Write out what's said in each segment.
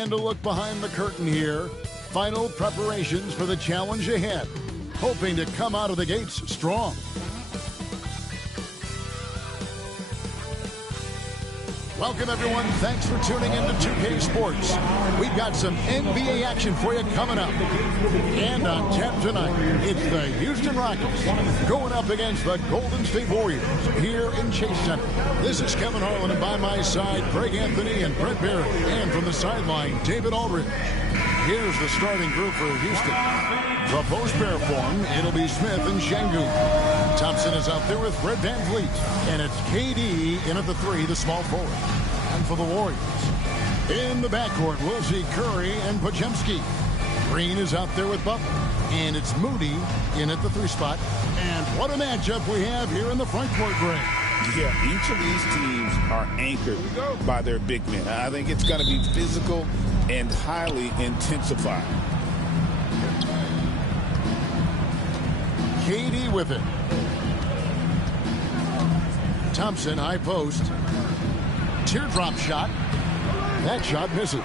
And a look behind the curtain here. Final preparations for the challenge ahead. Hoping to come out of the gates strong. Welcome, everyone. Thanks for tuning in to 2K Sports. We've got some NBA action for you coming up. And on tap tonight, it's the Houston Rockets going up against the Golden State Warriors here in Chase Center. This is Kevin Harlan, and by my side, Greg Anthony and Brett Barry. And from the sideline, David Aldridge. Here's the starting group for Houston. The post-bear form, it'll be Smith and Şengün. Thompson is out there with Fred VanVleet. And it's KD in at the 3, the small forward. And for the Warriors, in the backcourt, we'll see Curry and Podziemski. Green is out there with Butler. And it's Moody in at the 3 spot. And what a matchup we have here in the front court, Greg. Yeah, each of these teams are anchored by their big men. I think it's going to be physical and highly intensified. KD with it. Thompson, high post. Teardrop shot. That shot misses.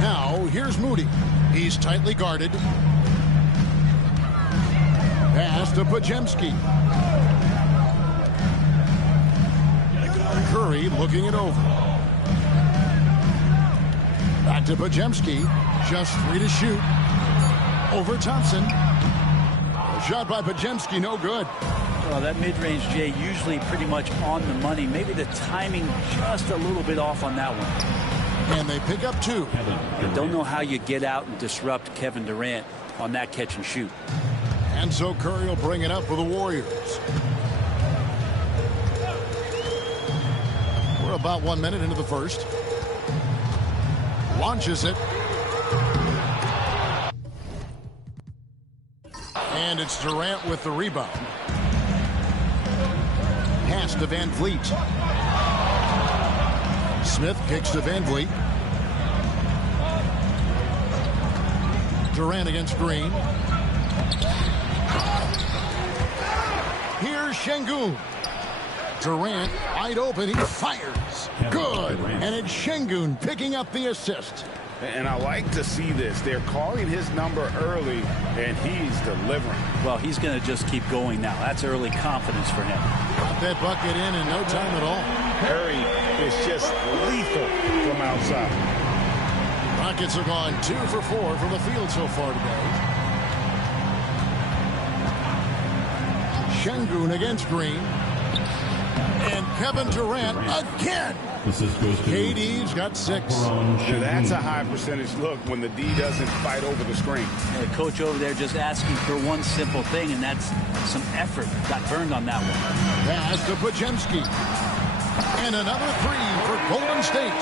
Now, here's Moody. He's tightly guarded. Pass to Podziemski. Curry looking it over. Back to Podziemski. Just 3 to shoot. Over Thompson. Shot by Podziemski, no good. Well, that mid-range, Jay, usually pretty much on the money. Maybe the timing just a little bit off on that one. And they pick up 2. I don't know how you get out and disrupt Kevin Durant on that catch and shoot. And so Curry will bring it up for the Warriors. We're about 1 minute into the first. Launches it. And it's Durant with the rebound. Pass to VanVleet. Smith kicks to VanVleet. Durant against Green. Here's Şengün. Durant wide open. He fires. Good. And it's Şengün picking up the assist. And I like to see this. They're calling his number early, and he's delivering. Well, he's going to just keep going now. That's early confidence for him. Got that bucket in no time at all. Curry is just lethal from outside. Rockets have gone 2 for 4 from the field so far today. Şengün against Green. And Kevin Durant again. KD's got 6. Now that's a high percentage look when the D doesn't fight over the screen. The coach over there just asking for one simple thing, and that's some effort. Got burned on that one. Pass to Podziemski. And another 3 for Golden State.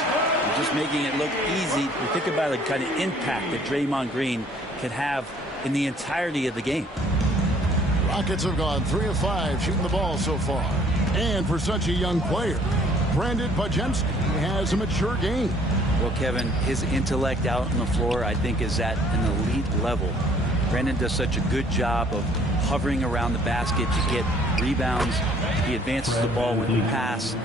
Just making it look easy. You think about the kind of impact that Draymond Green can have in the entirety of the game. Rockets have gone 3 of 5 shooting the ball so far. And for such a young player, Brandon Podziemski has a mature game. Well, Kevin, his intellect out on the floor, I think, is at an elite level. Brandon does such a good job of hovering around the basket to get rebounds. He advances the ball with the pass.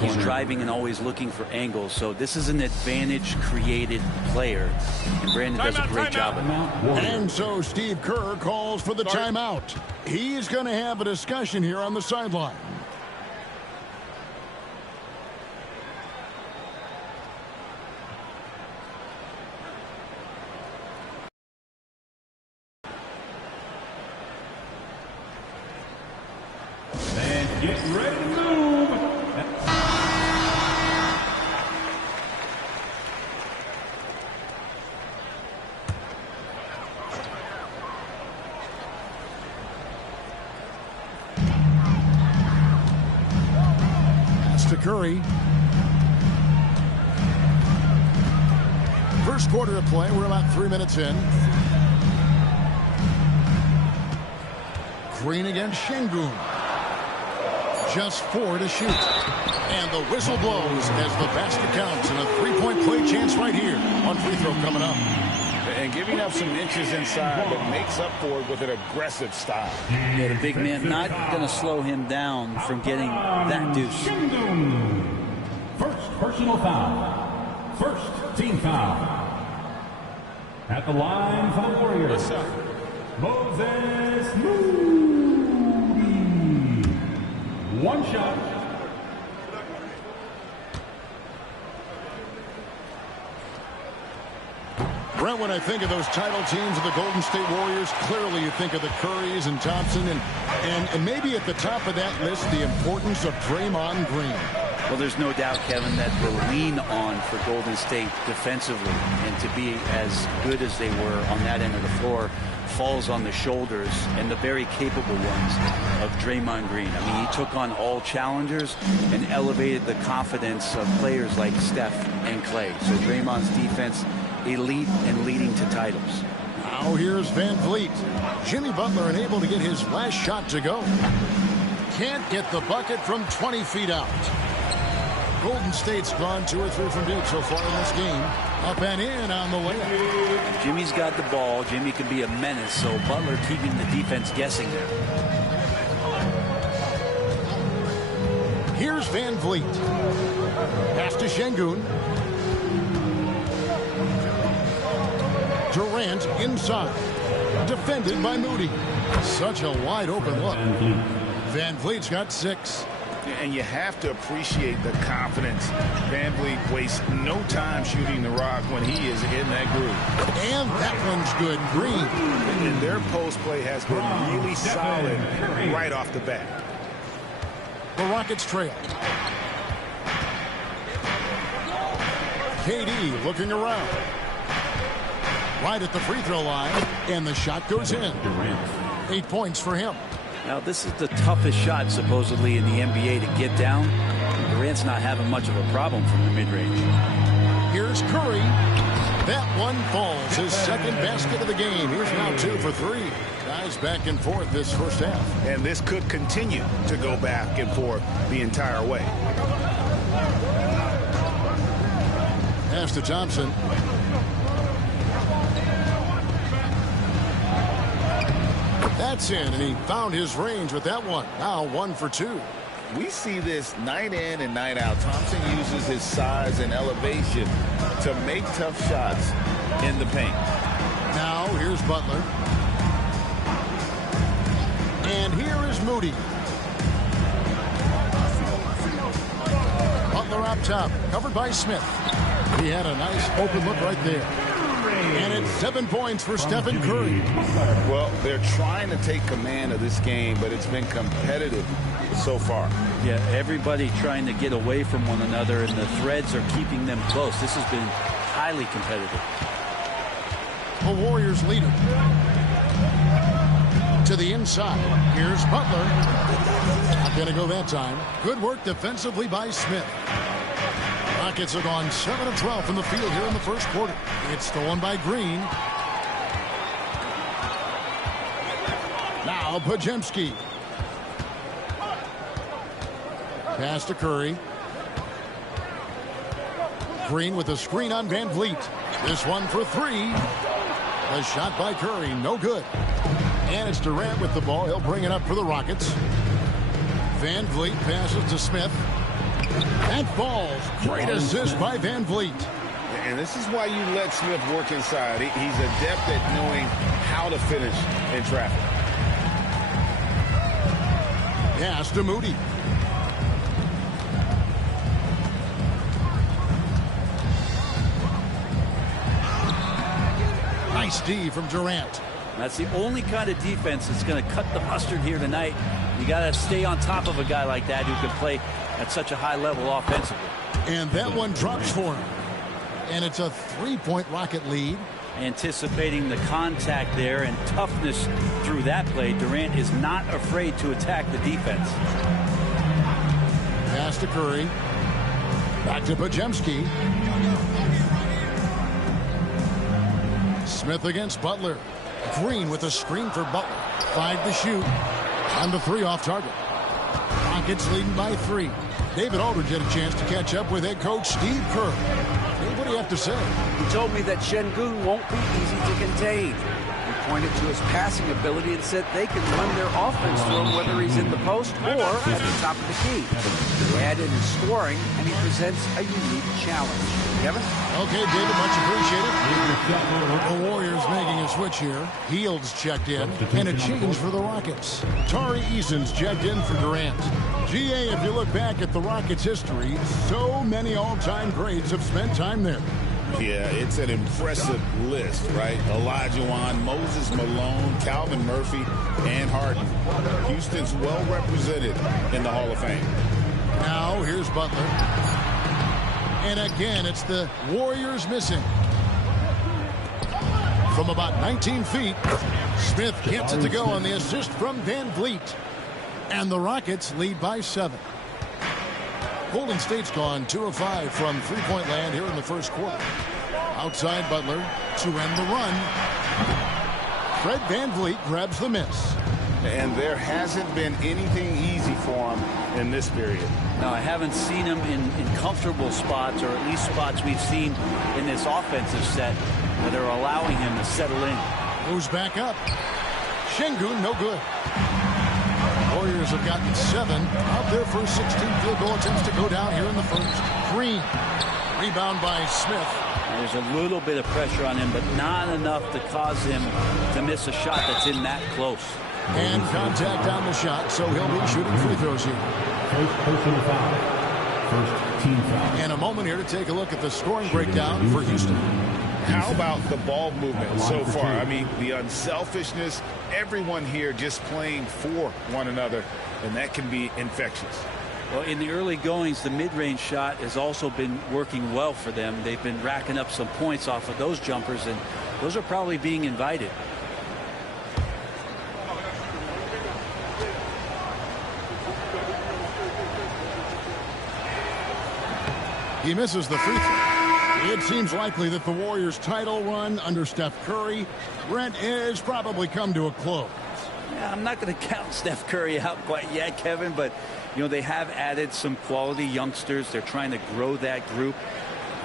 He's driving and always looking for angles. So this is an advantage-created player, and Brandon does a great job of that. And so Steve Kerr calls for the timeout. He's going to have a discussion here on the sideline. Get ready to move. Pass to Curry. First quarter of play. We're about 3 minutes in. Green against Şengün. Just 4 to shoot. And the whistle blows as the basket counts. And a 3-point play chance right here on free throw coming up. And giving up some inches inside, but makes up for it with an aggressive style. Yeah, the big man not going to slow him down from getting that deuce. First Personal foul. First team foul. At the line for the Warriors, Moses Moody. One shot. Brent, when I think of those title teams of the Golden State Warriors, clearly you think of the Currys and Thompson, and maybe at the top of that list, the importance of Draymond Green. Well, there's no doubt, Kevin, that the lean on for Golden State defensively and to be as good as they were on that end of the floor falls on the shoulders and the very capable ones of Draymond Green. I mean, he took on all challengers and elevated the confidence of players like Steph and Clay. So Draymond's defense elite and leading to titles. Now here's Van Vliet. Jimmy Butler unable to get his last shot to go. Can't get the bucket from 20 feet out. Golden State's gone 2 or 3 from deep so far in this game. Up and in on the layup. Jimmy's got the ball. Jimmy can be a menace, so Butler keeping the defense guessing there. Here's Van Vliet. Pass to Şengün. Durant inside. Defended by Moody. Such a wide open look. Van Vliet's got 6. And you have to appreciate the confidence. Van Vliet wastes no time shooting the rock when he is in that groove. And that one's good. Green. And their post play has been really solid right off the bat. The Rockets trail. KD looking around. Right at the free throw line. And the shot goes in. 8 points for him. Now, this is the toughest shot, supposedly, in the NBA to get down. Durant's not having much of a problem from the mid-range. Here's Curry. That one falls. His second basket of the game. Here's now 2 for 3. Guys back and forth this first half. And this could continue to go back and forth the entire way. Pass to Thompson. That's in, and he found his range with that one. Now 1 for 2. We see this night in and night out. Thompson uses his size and elevation to make tough shots in the paint. Now here's Butler. And here is Moody. Butler up top, covered by Smith. He had a nice open look right there. And it's 7 points for Stephen Curry. Well, they're trying to take command of this game, but it's been competitive so far. Yeah, everybody trying to get away from one another, and the threads are keeping them close. This has been highly competitive. The Warriors lead it. To the inside. Here's Butler. Not going to go that time. Good work defensively by Smith. Rockets have gone 7 of 12 from the field here in the first quarter. It's stolen by Green. Now Podziemski. Pass to Curry. Green with a screen on Van Vliet. This one for 3. A shot by Curry, no good. And it's Durant with the ball. He'll bring it up for the Rockets. Van Vliet passes to Smith. That falls. Great assist by Van Vliet. And this is why you let Smith work inside. He's adept at knowing how to finish in traffic. Pass to Moody. Nice D from Durant. That's the only kind of defense that's going to cut the mustard here tonight. You got to stay on top of a guy like that who can play at such a high level offensively. And that one drops for him. And it's a 3-point Rocket lead. Anticipating the contact there and toughness through that play, Durant is not afraid to attack the defense. Pass to Curry. Back to Podziemski. Smith against Butler. Green with a screen for Butler. 5 to shoot. On the 3 off target. Rockets leading by 3. David Aldridge had a chance to catch up with head coach Steve Kerr. Hey, what do you have to say? He told me that Şengün won't be easy to contain. We pointed to his passing ability and said they can run their offense through him whether he's in the post or at the top of the key. You add in his scoring, and he presents a unique challenge. Kevin? Okay, David, much appreciated. The Warriors making a switch here. Heald's checked in, and a change for the Rockets. Tari Eason's checked in for Durant. GA, if you look back at the Rockets' history, so many all-time greats have spent time there. Yeah, it's an impressive list, right? Olajuwon, Moses Malone, Calvin Murphy, and Harden. Houston's well represented in the Hall of Fame. Now, here's Butler. And again, it's the Warriors missing. From about 19 feet, Smith gets it to go on the assist from Van Vliet. And the Rockets lead by 7. Golden State's gone 2 of 5 from three-point land here in the first quarter. Outside Butler to end the run. Fred Van Vliet grabs the miss. And there hasn't been anything easy for him in this period. No, I haven't seen him in comfortable spots, or at least spots we've seen in this offensive set where they're allowing him to settle in. Moves back up. Şengün, no good. Warriors have gotten 7 of their first 16 field goal attempts to go down here in the first. Green. Rebound by Smith. There's a little bit of pressure on him, but not enough to cause him to miss a shot that's in that close. And contact on the shot, so he'll be shooting free throws here. Personal foul. First team foul. And a moment here to take a look at the scoring breakdown for Houston. How about the ball movement so far? I mean, the unselfishness, everyone here just playing for one another, and that can be infectious. Well, in the early goings, the mid-range shot has also been working well for them. They've been racking up some points off of those jumpers, and those are probably being invited. He misses the free throw. It seems likely that the Warriors' title run under Steph Curry, Brent, has probably come to a close. Yeah, I'm not going to count Steph Curry out quite yet, Kevin, but, you know, they have added some quality youngsters. They're trying to grow that group.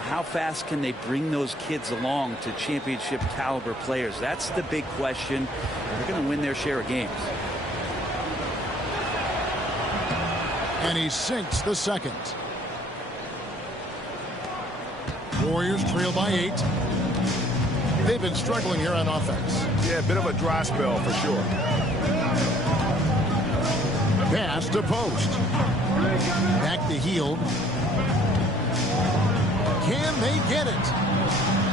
How fast can they bring those kids along to championship caliber players? That's the big question. They're going to win their share of games. And he sinks the second. Warriors trail by 8. They've been struggling here on offense. Yeah, a bit of a dry spell for sure. Pass to post. Back to Hield. Can they get it?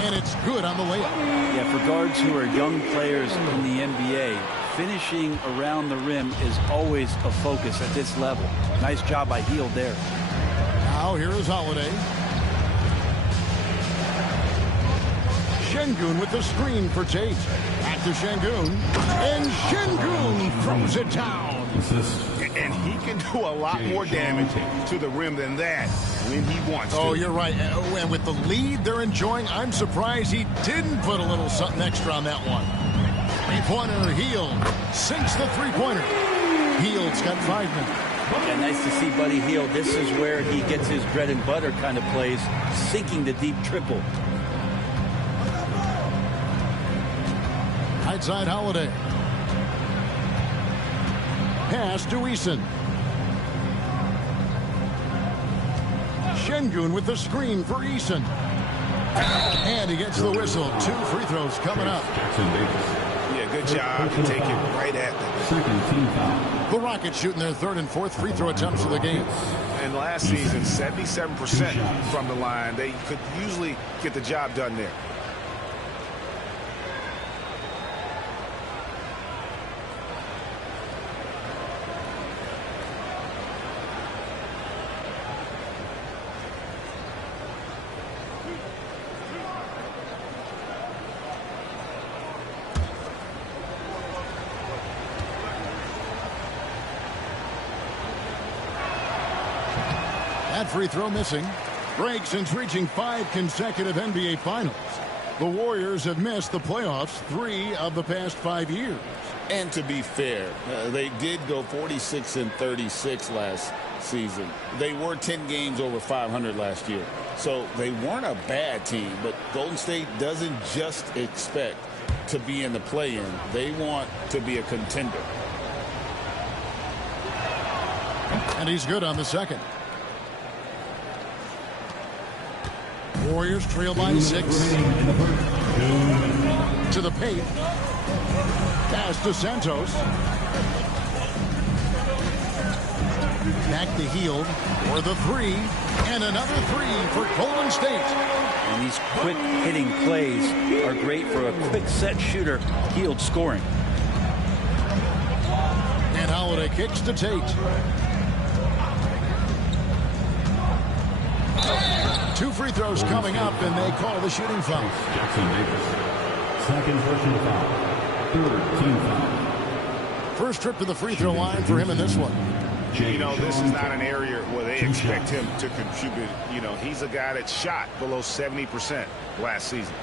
And it's good on the layup. Yeah, for guards who are young players in the NBA, finishing around the rim is always a focus at this level. Nice job by Hield there. Now here is Holiday. Şengün with the screen for Tate. Back to Şengün. And Şengün throws it down. And he can do a lot more damage to the rim than that when he wants to. Oh, you're right. And with the lead they're enjoying, I'm surprised he didn't put a little something extra on that one. Three-pointer, Hield sinks the three-pointer. Hield's got 5 minutes. Yeah, nice to see Buddy Hield. This is where he gets his bread and butter kind of plays, sinking the deep triple. Outside Holiday. Pass to Eason. Şengün with the screen for Eason. And he gets the whistle. 2 free throws coming up. Yeah, good job to take it right at them. Second team foul. The Rockets shooting their 3rd and 4th free throw attempts of the game. And last season, 77% from the line. They could usually get the job done there. That free throw missing. Break since reaching 5 consecutive NBA Finals. The Warriors have missed the playoffs 3 of the past 5 years. And to be fair, they did go 46-36 last season. They were 10 games over 500 last year. So they weren't a bad team, but Golden State doesn't just expect to be in the play-in. They want to be a contender. And he's good on the second. Warriors trail by 6. To the paint. Pass to Santos. Back to Hield for the 3. And another 3 for Golden State. And these quick hitting plays are great for a quick set shooter. Hield scoring. And Holiday kicks to Tate. 2 free throws coming up, and they call the shooting foul. Jackson Davis. Second personal foul. Third team foul. First trip to the free throw line for him in this one. You know, this is not an area where they expect him to contribute. You know, he's a guy that shot below 70% last season.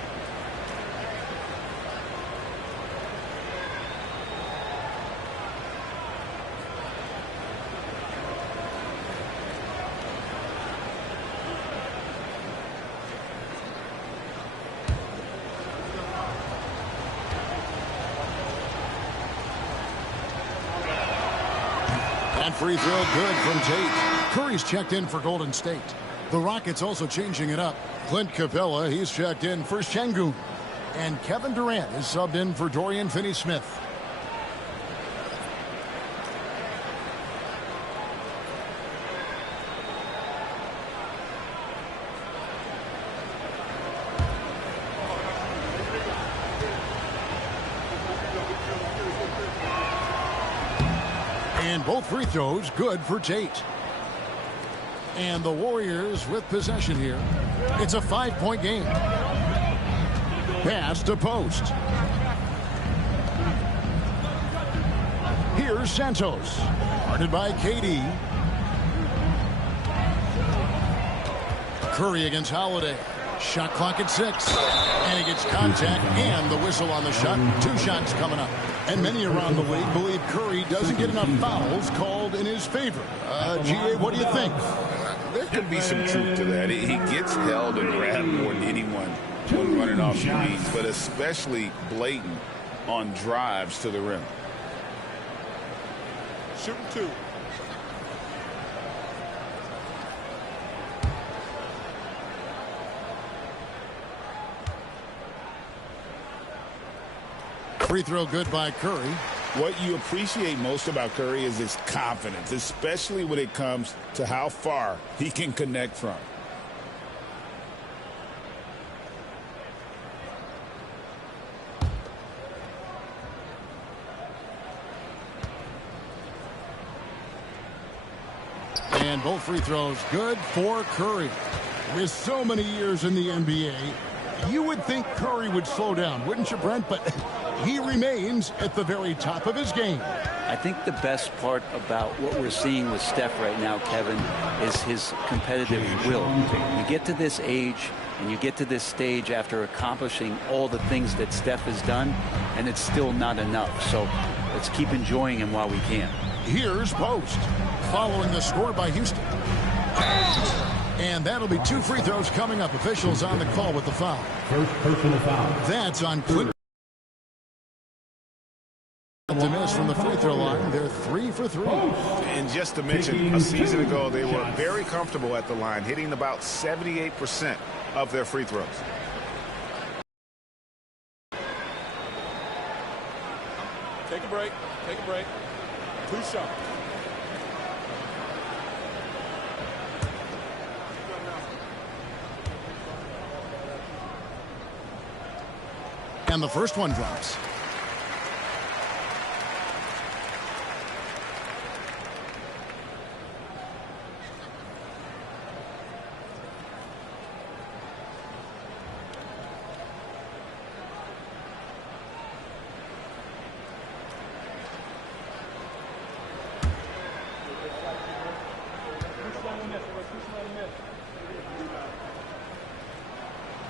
Free throw good from Tate. Curry's checked in for Golden State. The Rockets also changing it up. Clint Capella, he's checked in for Şengün. And Kevin Durant is subbed in for Dorian Finney-Smith. And both free throws good for Tate. And the Warriors with possession here. It's a 5-point game. Pass to post. Here's Santos. Guarded by KD. Curry against Holiday. Shot clock at 6. And he gets contact and the whistle on the shot. 2 shots coming up. And many around the league believe Curry doesn't get enough fouls called in his favor. GA, what do you think? There could be some truth to that. He gets held and grabbed more than anyone when running off screens, but especially blatant on drives to the rim. Shooting 2. Free throw good by Curry. What you appreciate most about Curry is his confidence, especially when it comes to how far he can connect from. And both free throws good for Curry. With so many years in the NBA, you would think Curry would slow down, wouldn't you, Brent? But he remains at the very top of his game. I think the best part about what we're seeing with Steph right now, Kevin, is his competitive will. You get to this age and you get to this stage after accomplishing all the things that Steph has done, and it's still not enough. So let's keep enjoying him while we can. Here's Post, following the score by Houston. And that'll be 2 free throws coming up. Officials on the call with the foul. First personal foul. That's on Clint. To miss from the free throw line. They're 3 for 3. And just to mention, a season ago, they were very comfortable at the line, hitting about 78% of their free throws. Take a break. Take a break. 2 shots. And the first one drops.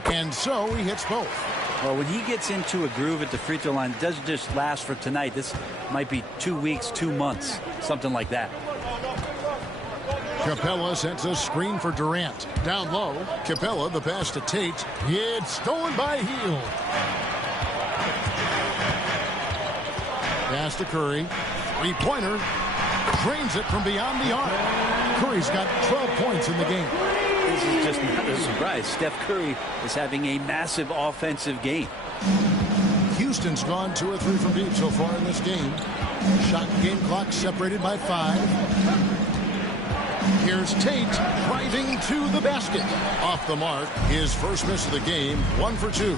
And so he hits both. Well, when he gets into a groove at the free throw line, it doesn't just last for tonight. This might be 2 weeks, 2 months, something like that. Capella sets a screen for Durant. Down low, Capella, the pass to Tate. It's stolen by Hield. pass to Curry. Three-pointer. Drains it from beyond the arc. Curry's got 12 points in the game. This is just not a surprise. Steph Curry is having a massive offensive game. Houston's gone 2 or 3 from deep so far in this game. Shot game clock separated by 5. Here's Tate driving to the basket. Off the mark. His first miss of the game. 1 for 2.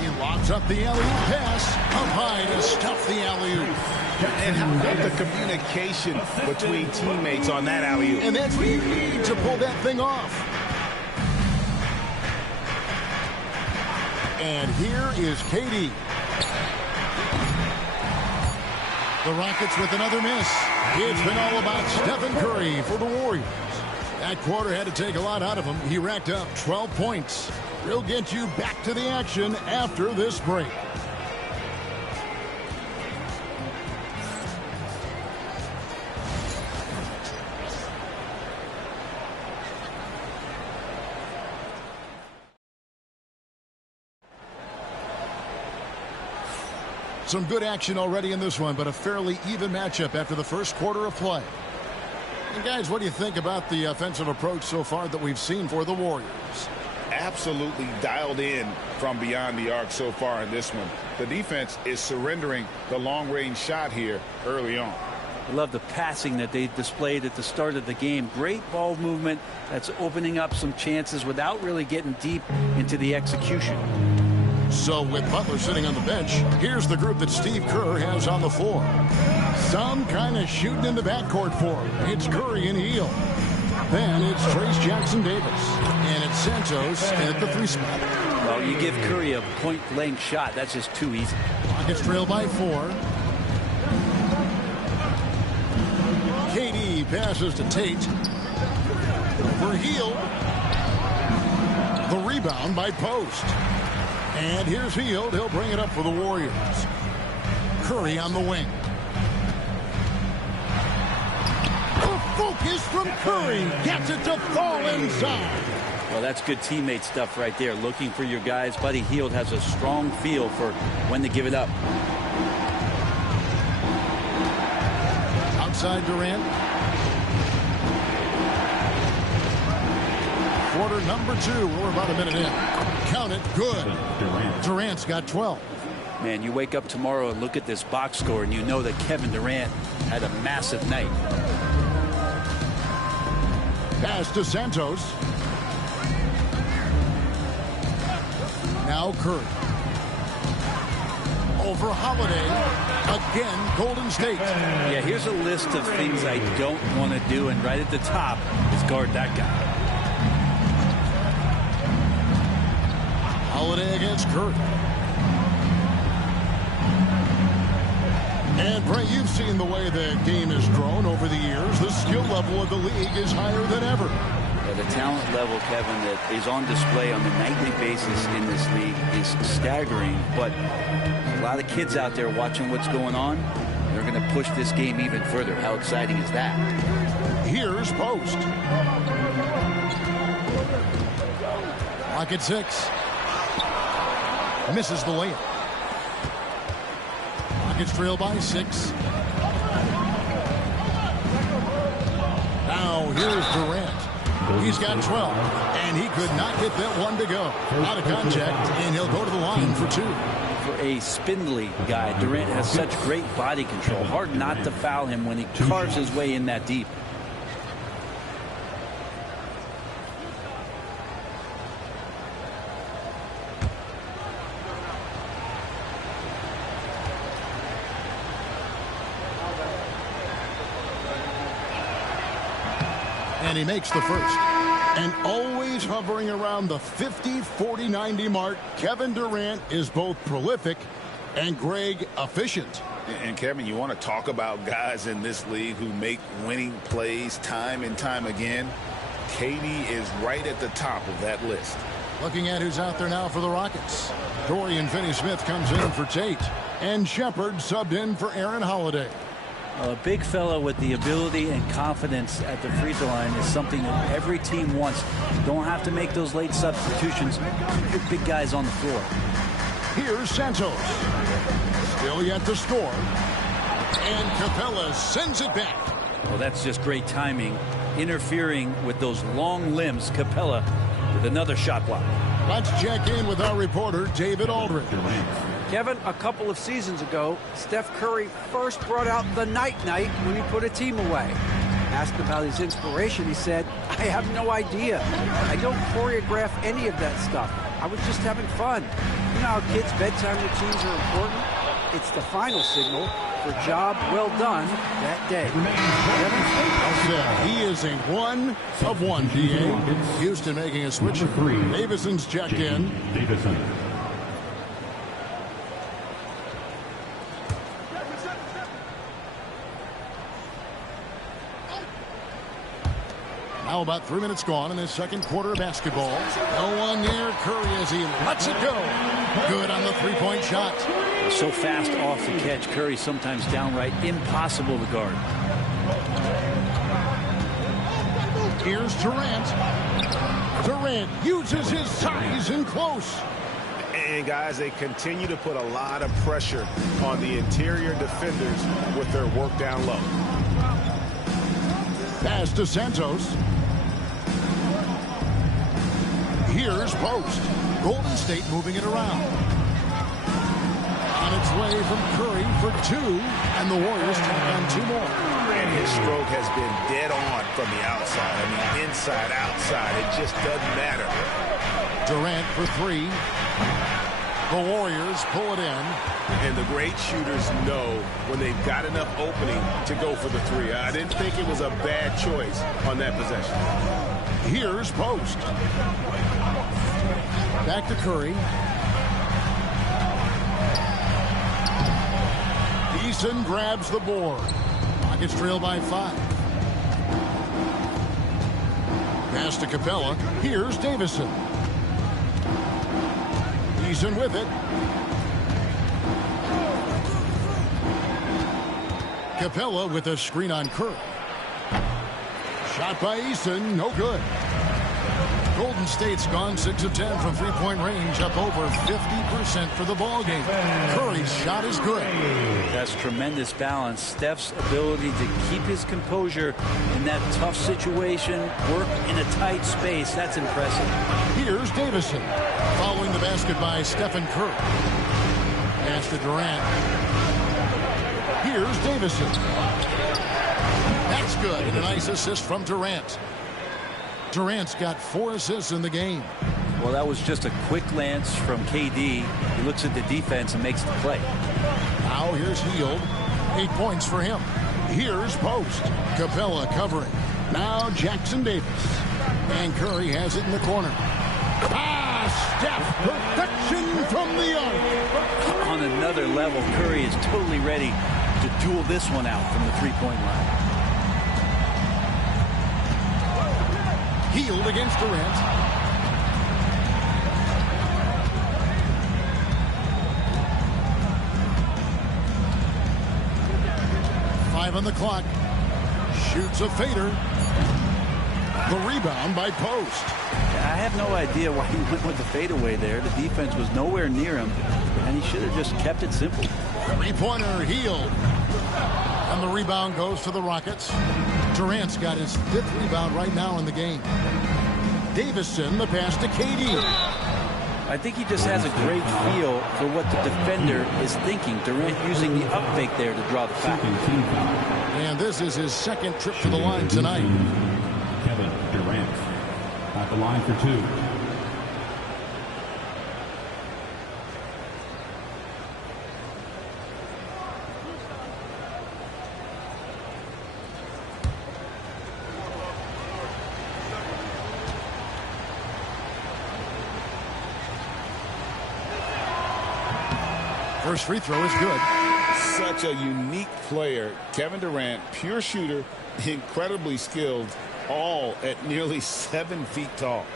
He lobs up the alley-oop pass. Up high to stuff the alley-oop. And how about the communication between teammates on that alley-oop? And that's what you need to pull that thing off. And here is KD. The Rockets with another miss. It's been all about Stephen Curry for the Warriors. That quarter had to take a lot out of him. He racked up 12 points. We'll get you back to the action after this break. Some good action already in this one, but a fairly even matchup after the first quarter of play. And guys, what do you think about the offensive approach so far that we've seen for the Warriors? Absolutely dialed in from beyond the arc so far in this one. The defense is surrendering the long-range shot here early on. I love the passing that they displayed at the start of the game. Great ball movement that's opening up some chances without really getting deep into the execution. So with Butler sitting on the bench, here's the group that Steve Kerr has on the floor. Some kind of shooting in the backcourt for him. It's Curry and Hield. Then it's Trace Jackson-Davis. And it's Santos at the 3 spot. Well, you give Curry a point-blank shot. That's just too easy. Rockets trail by 4. KD passes to Tate. Over Hield. The rebound by Post. And here's Hield. He'll bring it up for the Warriors. Curry on the wing. A focus from Curry. Gets it to fall inside. Well, that's good teammate stuff right there. Looking for your guys. Buddy Hield has a strong feel for when to give it up. Outside Durant. Quarter number 2. We're about a minute in. Count it. Good. Durant's got 12. Man, you wake up tomorrow and look at this box score and you know that Kevin Durant had a massive night. Pass to Santos. Now Curry. Over Holiday. Again, Golden State. Yeah, here's a list of things I don't want to do, and right at the top is guard that guy. Holiday against Curry. And Bray, you've seen the way the game has grown over the years. The skill level of the league is higher than ever. Yeah, the talent level, Kevin, that is on display on the nightly basis in this league is staggering. But a lot of kids out there watching what's going on. They're going to push this game even further. How exciting is that? Here's Post. Rocket 6. Misses the layup. Rockets trail by 6. Now here's Durant. He's got 12, and he could not get that one to go. Out of contact, and he'll go to the line for 2. For a spindly guy, Durant has such great body control. Hard not to foul him when he carves his way in that deep. And he makes the first. And always hovering around the 50, 40, 90 mark, Kevin Durant is both prolific and, Greg, efficient. And Kevin, you want to talk about guys in this league who make winning plays time and time again? KD is right at the top of that list. Looking at who's out there now for the Rockets. Dorian Finney-Smith comes in for Tate. And Shepard subbed in for Aaron Holiday. A big fella with the ability and confidence at the free throw line is something that every team wants. You don't have to make those late substitutions. Put big guys on the floor. Here's Santos. Still yet to score. And Capella sends it back. Well, that's just great timing. Interfering with those long limbs. Capella with another shot block. Let's check in with our reporter, David Aldridge. Kevin, a couple of seasons ago, Steph Curry first brought out the night-night when he put a team away. Asked about his inspiration, he said, "I have no idea. I don't choreograph any of that stuff. I was just having fun." You know how kids' bedtime routines are important? It's the final signal for job well done that day. He is a 1 of 1, DA. Houston making a switch. Davison's checked in. Davison. Now about 3 minutes gone in this second quarter of basketball. No one near Curry as he lets it go. Good on the three-point shot. So fast off the catch. Curry sometimes downright impossible to guard. Here's Durant. Durant uses his size in close. And guys, they continue to put a lot of pressure on the interior defenders with their work down low. Pass to Santos. Here's Post. Golden State moving it around. On its way from Curry for two, and the Warriors tack on two more. And his stroke has been dead on from the outside. I mean, inside, outside, it just doesn't matter. Durant for three. The Warriors pull it in. And the great shooters know when they've got enough opening to go for the three. I didn't think it was a bad choice on that possession. Here's Post. Back to Curry. Eason grabs the board. Rockets trail by 5. Pass to Capella. Here's Davison. Eason with it. Capella with a screen on Curry. Shot by Eason, no good. Golden State's gone 6 of 10 from three-point range, up over 50% for the ball game. Curry's shot is good. That's tremendous balance. Steph's ability to keep his composure in that tough situation, work in a tight space, that's impressive. Here's Davison, following the basket by Stephen Curry. Pass to Durant. Here's Davison. That's good, and a nice assist from Durant. Durant's got 4 assists in the game. Well, that was just a quick glance from KD. He looks at the defense and makes the play. Now here's Hield. 8 points for him. Here's Post. Capella covering. Now Jackson Davis. And Curry has it in the corner. Steph, perfection from the arc. On another level, Curry is totally ready to duel this one out from the three-point line. Hield against Durant. Five on the clock. Shoots a fader. The rebound by Post. I have no idea why he went with the fadeaway there. The defense was nowhere near him, and he should have just kept it simple. Three-pointer, Hield. And the rebound goes to the Rockets. Durant's got his 5th rebound right now in the game. Davison, the pass to KD. I think he just has a great feel for what the defender is thinking. Durant using the up fake there to draw the foul. And this is his 2nd trip to the line tonight. Kevin Durant at the line for 2. First free throw is good. Such a unique player. Kevin Durant, pure shooter, incredibly skilled, all at nearly 7 feet tall.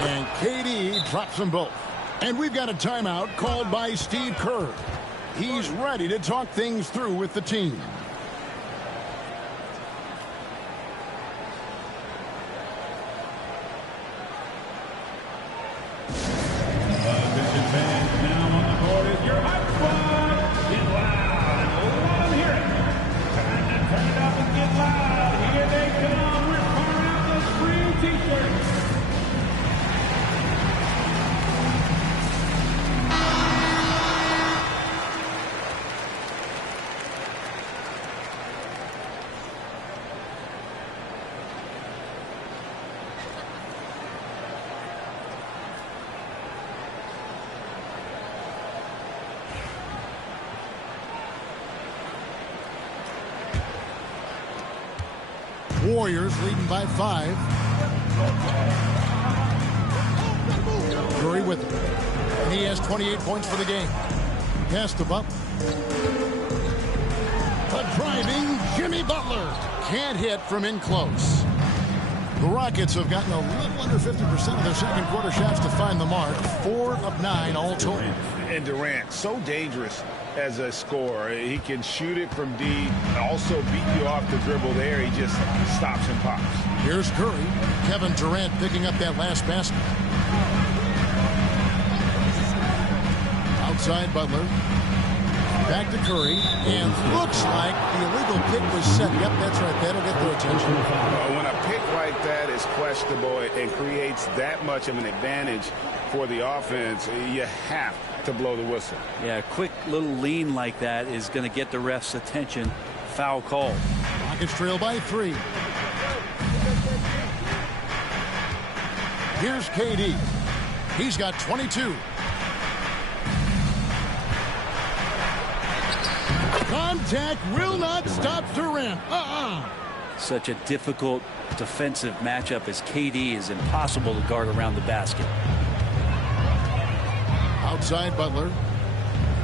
And KD drops them both. And we've got a timeout called by Steve Kerr. He's ready to talk things through with the team. Attention fans, now on the court is your hype squad. Get loud and let them hear it. Time to turn it up and get loud. Here they come. We're firing out the spring t-shirts. Warriors leading by 5. Curry with him. And he has 28 points for the game. Pass to Butler. A driving Jimmy Butler. Can't hit from in close. The Rockets have gotten a little under 50% of their second quarter shots to find the mark. 4 of 9 all total. And Durant, so dangerous as a scorer. He can shoot it from deep, also beat you off the dribble there. He just stops and pops. Here's Curry. Kevin Durant picking up that last basket. Outside Butler. Back to Curry. And looks like the illegal pick was set. Yep, that's right. That'll get their attention. When a pick like that is questionable and creates that much of an advantage for the offense, you have to blow the whistle. Yeah, a quick little lean like that is going to get the ref's attention. Foul call. Rockets trail by 3. Here's KD. He's got 22. Contact will not stop Durant. Such a difficult defensive matchup as KD is impossible to guard around the basket. Outside Butler.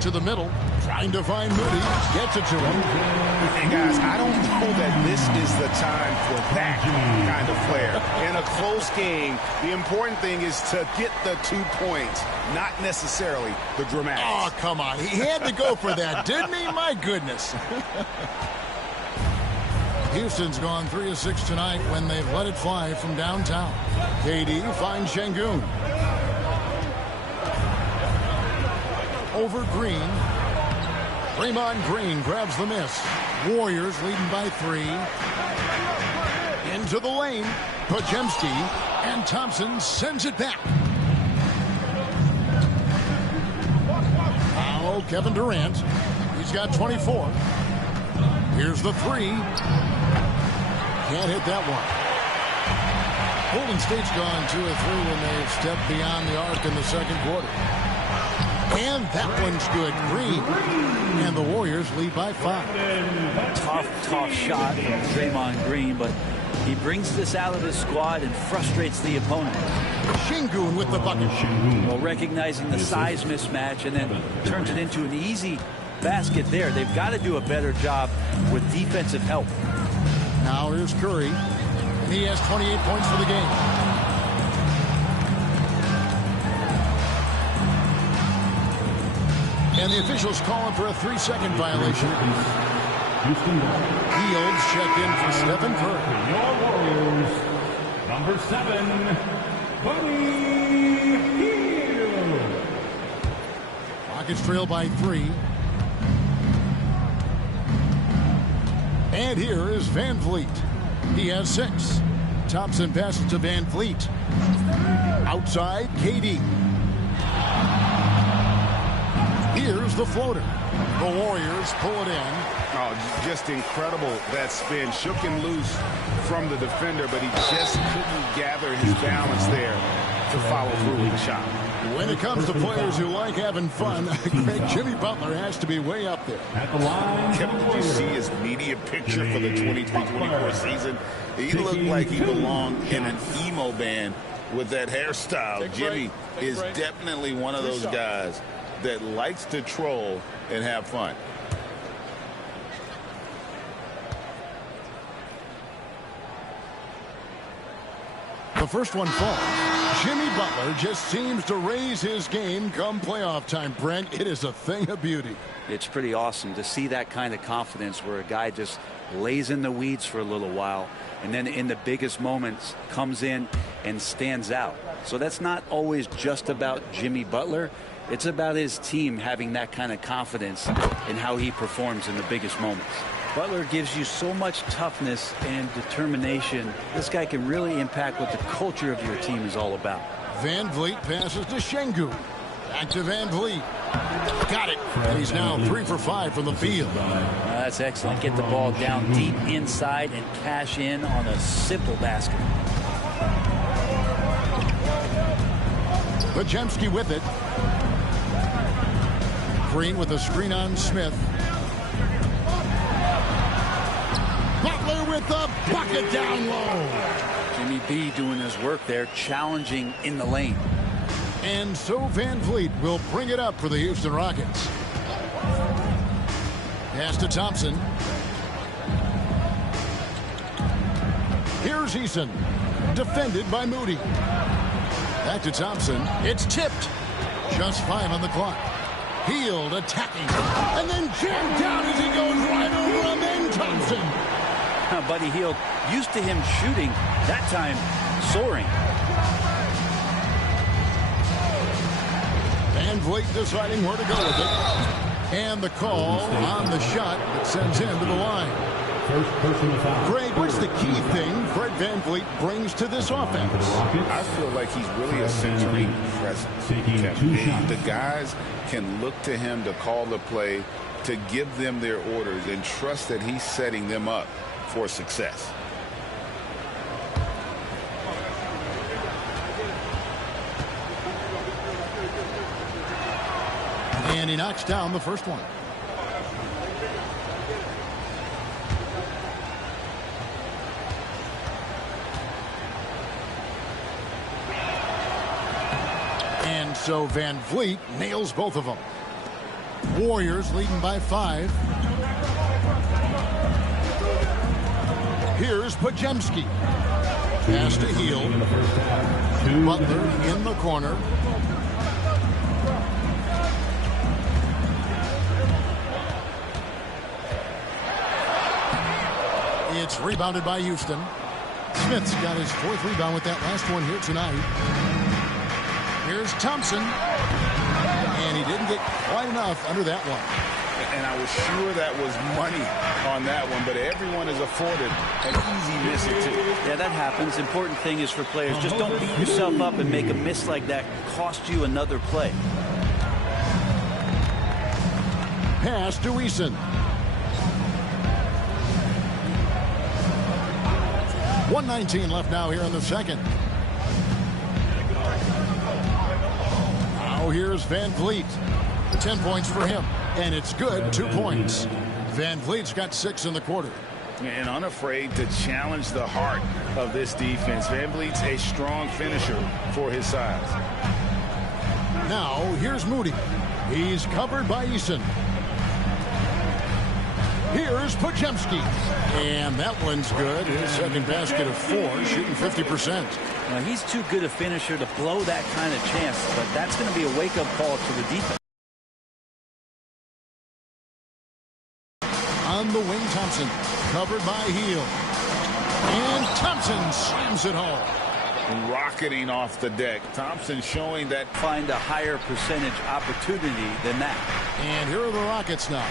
To the middle. Trying to find Moody. Gets it to him. And guys, I don't know that this is the time for that kind of flair. In a close game, the important thing is to get the 2 points, not necessarily the dramatics. Oh, come on. He had to go for that, didn't he? My goodness. Houston's gone 3 of 6 tonight when they've let it fly from downtown. KD finds Şengün. Over Green. Draymond Green grabs the miss. Warriors leading by 3. Into the lane. Podziemski. And Thompson sends it back. Now Kevin Durant. He's got 24. Here's the 3. Can't hit that one. Golden State's gone 2 of 3 when they've stepped beyond the arc in the second quarter. And that one's good. Green. And the Warriors lead by 5. Tough shot from Draymond Green, but he brings this out of his squad and frustrates the opponent. Şengün with the bucket. Well, recognizing the size mismatch and then turns it into an easy basket there. They've got to do a better job with defensive help. Now here's Curry. He has 28 points for the game. And the officials calling for a 3-second violation. Fields checked in for Stephen Curry. Your Warriors, number 7, Buddy Hield. Rockets trail by 3. And here is Van Vliet. He has 6. Thompson passes to Van Vliet. Outside, KD. Here's the floater. The Warriors pull it in. Oh, just incredible that spin. Shook him loose from the defender, but he just couldn't gather his balance there to follow through with the shot. When it comes to players who like having fun, Greg, Jimmy Butler has to be way up there. At the line, Kevin, did you see his media picture for the 23-24 season? He looked like he belonged in an emo band with that hairstyle. Jimmy is definitely one of those guys that likes to troll and have fun. The first one falls. Jimmy Butler just seems to raise his game come playoff time, Brent. It is a thing of beauty. It's pretty awesome to see that kind of confidence where a guy just lays in the weeds for a little while and then in the biggest moments comes in and stands out. So that's not always just about Jimmy Butler. It's about his team having that kind of confidence in how he performs in the biggest moments. Butler gives you so much toughness and determination. This guy can really impact what the culture of your team is all about. Van Vliet passes to Şengün. Back to Van Vliet. Got it. And he's now 3 for 5 from the field. That's excellent. Get the ball down deep inside and cash in on a simple basket. Podziemski with it. Green with a screen on Smith. Butler with the bucket down low. Jimmy B doing his work there, challenging in the lane. And so Van Vliet will bring it up for the Houston Rockets. Pass to Thompson. Here's Eason. Defended by Moody. Back to Thompson. It's tipped. Just 5 on the clock. Hield attacking. And then jammed down as he goes right over him. And Thompson. Buddy Hield, used to him shooting, that time soaring. Van Vliet deciding where to go with it. And the call on the shot that sends him to the line. Greg, what's the key thing Fred Van Vliet brings to this offense? I feel like he's really a centering presence. The guys can look to him to call the play, to give them their orders, and trust that he's setting them up for success. And he knocks down the first one. And so Van Vliet nails both of them. Warriors leading by 5. Here's Podziemski. Pass to Hield. Butler in the corner. It's rebounded by Houston. Smith's got his 4th rebound with that last one here tonight. Here's Thompson. And he didn't get quite enough under that one. And I was sure that was money on that one, but everyone is afforded an easy miss or two. Yeah, that happens. Important thing is for players, just don't beat yourself up and make a miss like that cost you another play. Pass to Eason. 1:19 left now here in the second. Now here's Van Vliet. 10 points for him. And it's good, 2 points. Van Vliet's got 6 in the quarter. And unafraid to challenge the heart of this defense. Van Vliet's a strong finisher for his size. Now here's Moody. He's covered by Eason. Here's Podziemski. And that one's good. His second basket of 4, shooting 50%. Now, he's too good a finisher to blow that kind of chance, but that's going to be a wake-up call to the defense. On the wing, Thompson. Covered by Hield. And Thompson slams it home. Rocketing off the deck. Thompson showing that. Find a higher percentage opportunity than that. And here are the Rockets now.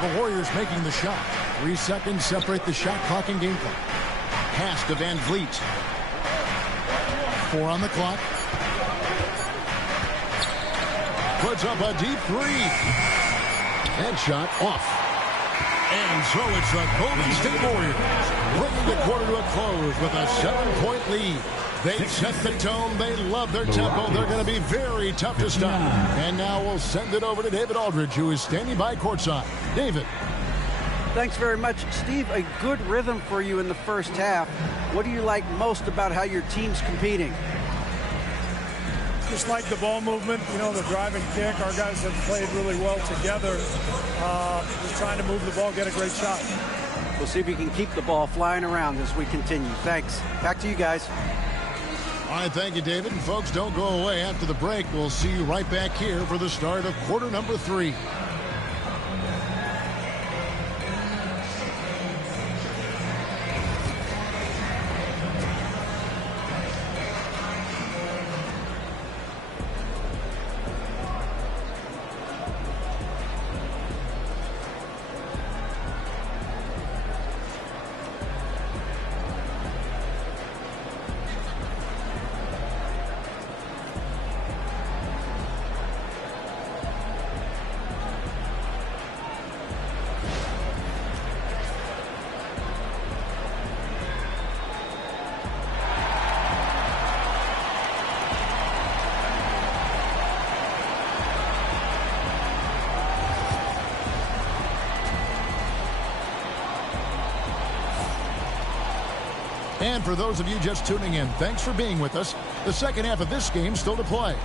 The Warriors making the shot. 3 seconds separate the shot clock and game clock. Pass to Van Vliet. 4 on the clock. Puts up a deep 3. Head shot off. And so it's the Golden State Warriors bringing the quarter to a close with a 7-point lead. They set the tone. They love their tempo. They're going to be very tough to stop. And now we'll send it over to David Aldridge, who is standing by courtside. David. Thanks very much, Steve. A good rhythm for you in the first half. What do you like most about how your team's competing? Just like the ball movement, you know, the drive and kick. Our guys have played really well together. Just trying to move the ball, get a great shot. We'll see if we can keep the ball flying around as we continue. Thanks. Back to you guys. All right, thank you, David. And folks, don't go away after the break. We'll see you right back here for the start of quarter number 3. And for those of you just tuning in, thanks for being with us. The second half of this game still to play.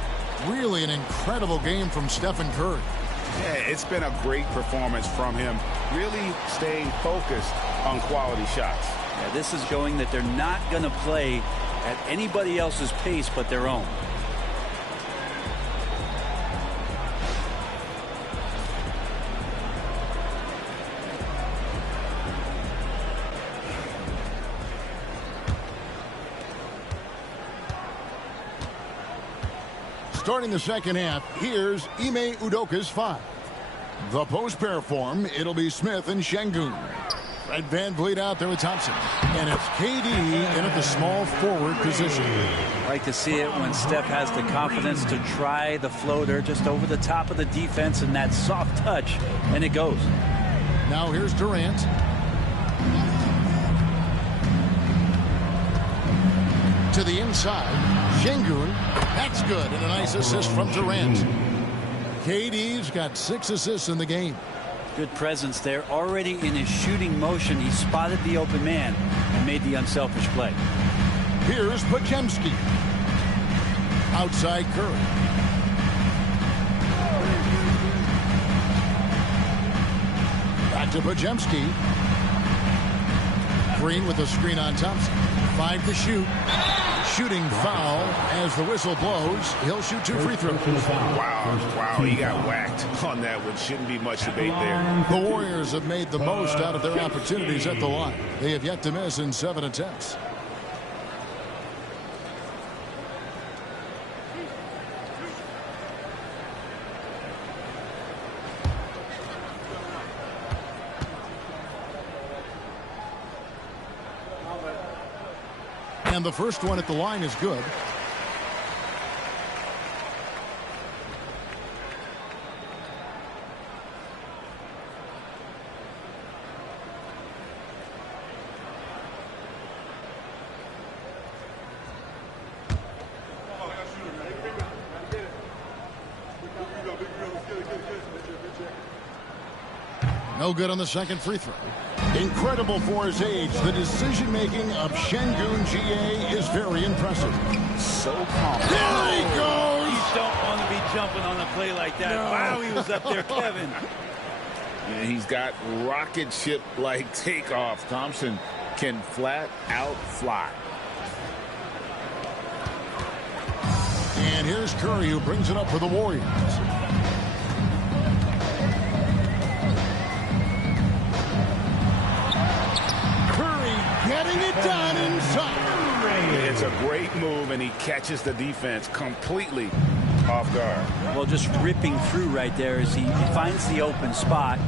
Really an incredible game from Stephen Curry. Yeah, it's been a great performance from him. Really staying focused on quality shots. Yeah, this is showing that they're not going to play at anybody else's pace but their own. Starting the second half, here's Ime Udoka's 5. The post pair form, it'll be Smith and Şengün. Fred VanVleet out there with Thompson. And it's KD in at the small forward position. I like to see it when Steph has the confidence to try the floater just over the top of the defense and that soft touch, and it goes. Now here's Durant. To the inside. Şengün, that's good, and a nice assist from Durant. KD's got 6 assists in the game. Good presence there. Already in his shooting motion, he spotted the open man and made the unselfish play. Here's Podziemski. Outside Curry. Back to Podziemski. Green with a screen on Thompson. 5 to shoot. Shooting foul as the whistle blows. He'll shoot 2 free throws. Wow, he got whacked on that one. Shouldn't be much debate there. The Warriors have made the most out of their opportunities at the line. They have yet to miss in 7 attempts. And the first one at the line is good. No good on the second free throw. Incredible for his age. The decision-making of Şengün GA is very impressive. So confident. There he goes! You don't want to be jumping on a play like that. No. Wow, he was up there, Kevin. Yeah, he's got rocket ship-like takeoff. Thompson can flat out fly. And here's Curry, who brings it up for the Warriors. Getting it done inside. It's a great move, and he catches the defense completely off guard. Well, just ripping through right there as he finds the open spot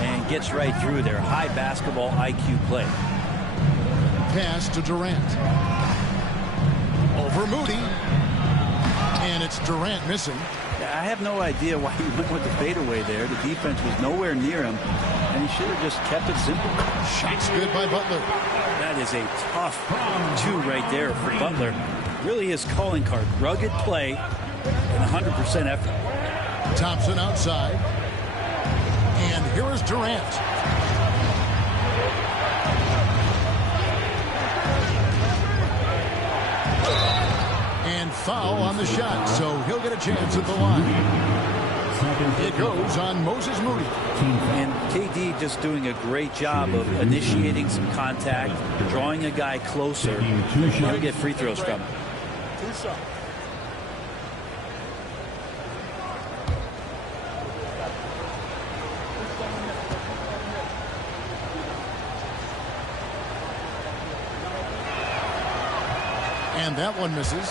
and gets right through there. High basketball IQ play. Pass to Durant. Over Moody. And it's Durant missing. I have no idea why he went with the fadeaway there. The defense was nowhere near him, and he should have just kept it simple. Shots good by Butler. That is a tough 2 right there for Butler. Really his calling card. Rugged play and 100% effort. Thompson outside. And here is Durant. And foul on the shot, so he'll get a chance at the line. It goes on Moses Moody. And KD just doing a great job of initiating some contact, drawing a guy closer. He'll get free throws from him. 2 shots. And that one misses.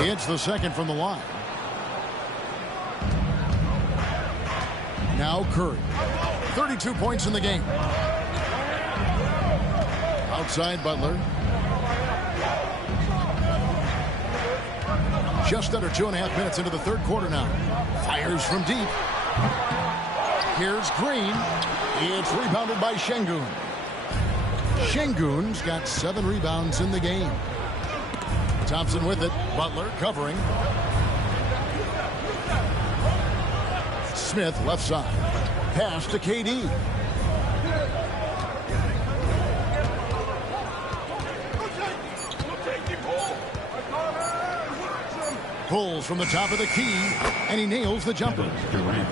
He hits the second from the line. Now Curry. 32 points in the game. Outside Butler. Just under 2.5 minutes into the third quarter now. Fires from deep. Here's Green. It's rebounded by Şengün. Şengün's got 7 rebounds in the game. Thompson with it. Butler covering. Smith left side. Pass to KD. Pulls from the top of the key, and he nails the jumper.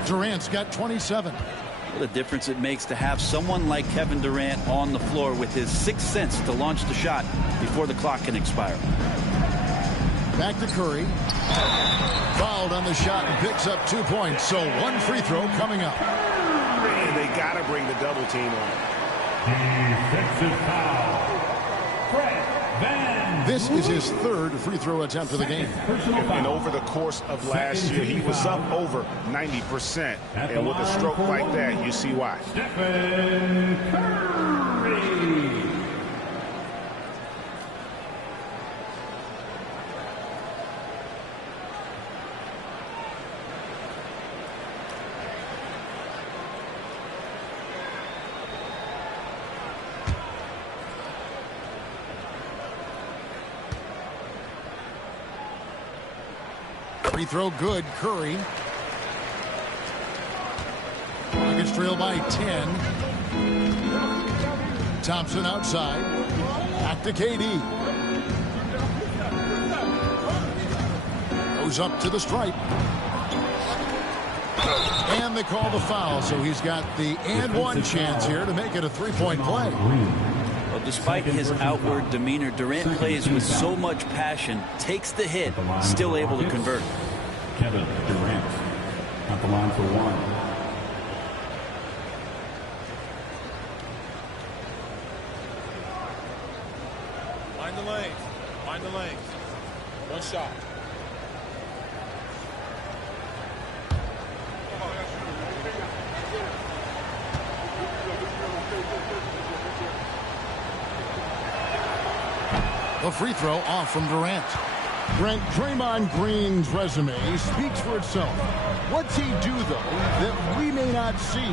Durant's got 27. What a difference it makes to have someone like Kevin Durant on the floor with his sixth sense to launch the shot before the clock can expire. Back to Curry. Fouled on the shot and picks up 2 points. So 1 free throw coming up. And they got to bring the double team on. Defensive foul. Fred Van This is his 3rd free throw attempt of the game. And over the course of last year, he was up over 90%. And with a stroke like that, you see why. Stephen Curry. Free throw good. Curry. Nuggets trail by 10. Thompson outside. Back to KD. Goes up to the stripe. And they call the foul, so he's got the and one chance here to make it a 3-point play. Well, despite his outward demeanor, Durant plays with so much passion, takes the hit, still able to convert. Kevin Durant at the line for 1. Find the lanes. Find the lanes. 1 shot. The free throw off from Durant. Brent, Draymond Green's resume speaks for itself. What's he do, though, that we may not see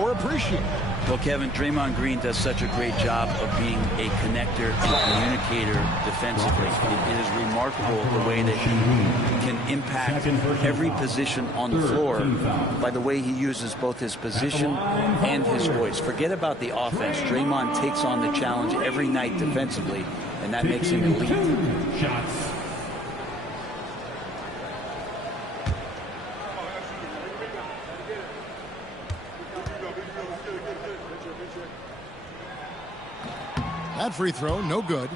or appreciate? Well, Kevin, Draymond Green does such a great job of being a connector and communicator defensively. It is remarkable the way that he can impact every position on the floor by the way he uses both his position and his voice. Forget about the offense. Draymond takes on the challenge every night defensively, and that makes him elite. Shots. That free throw, no good.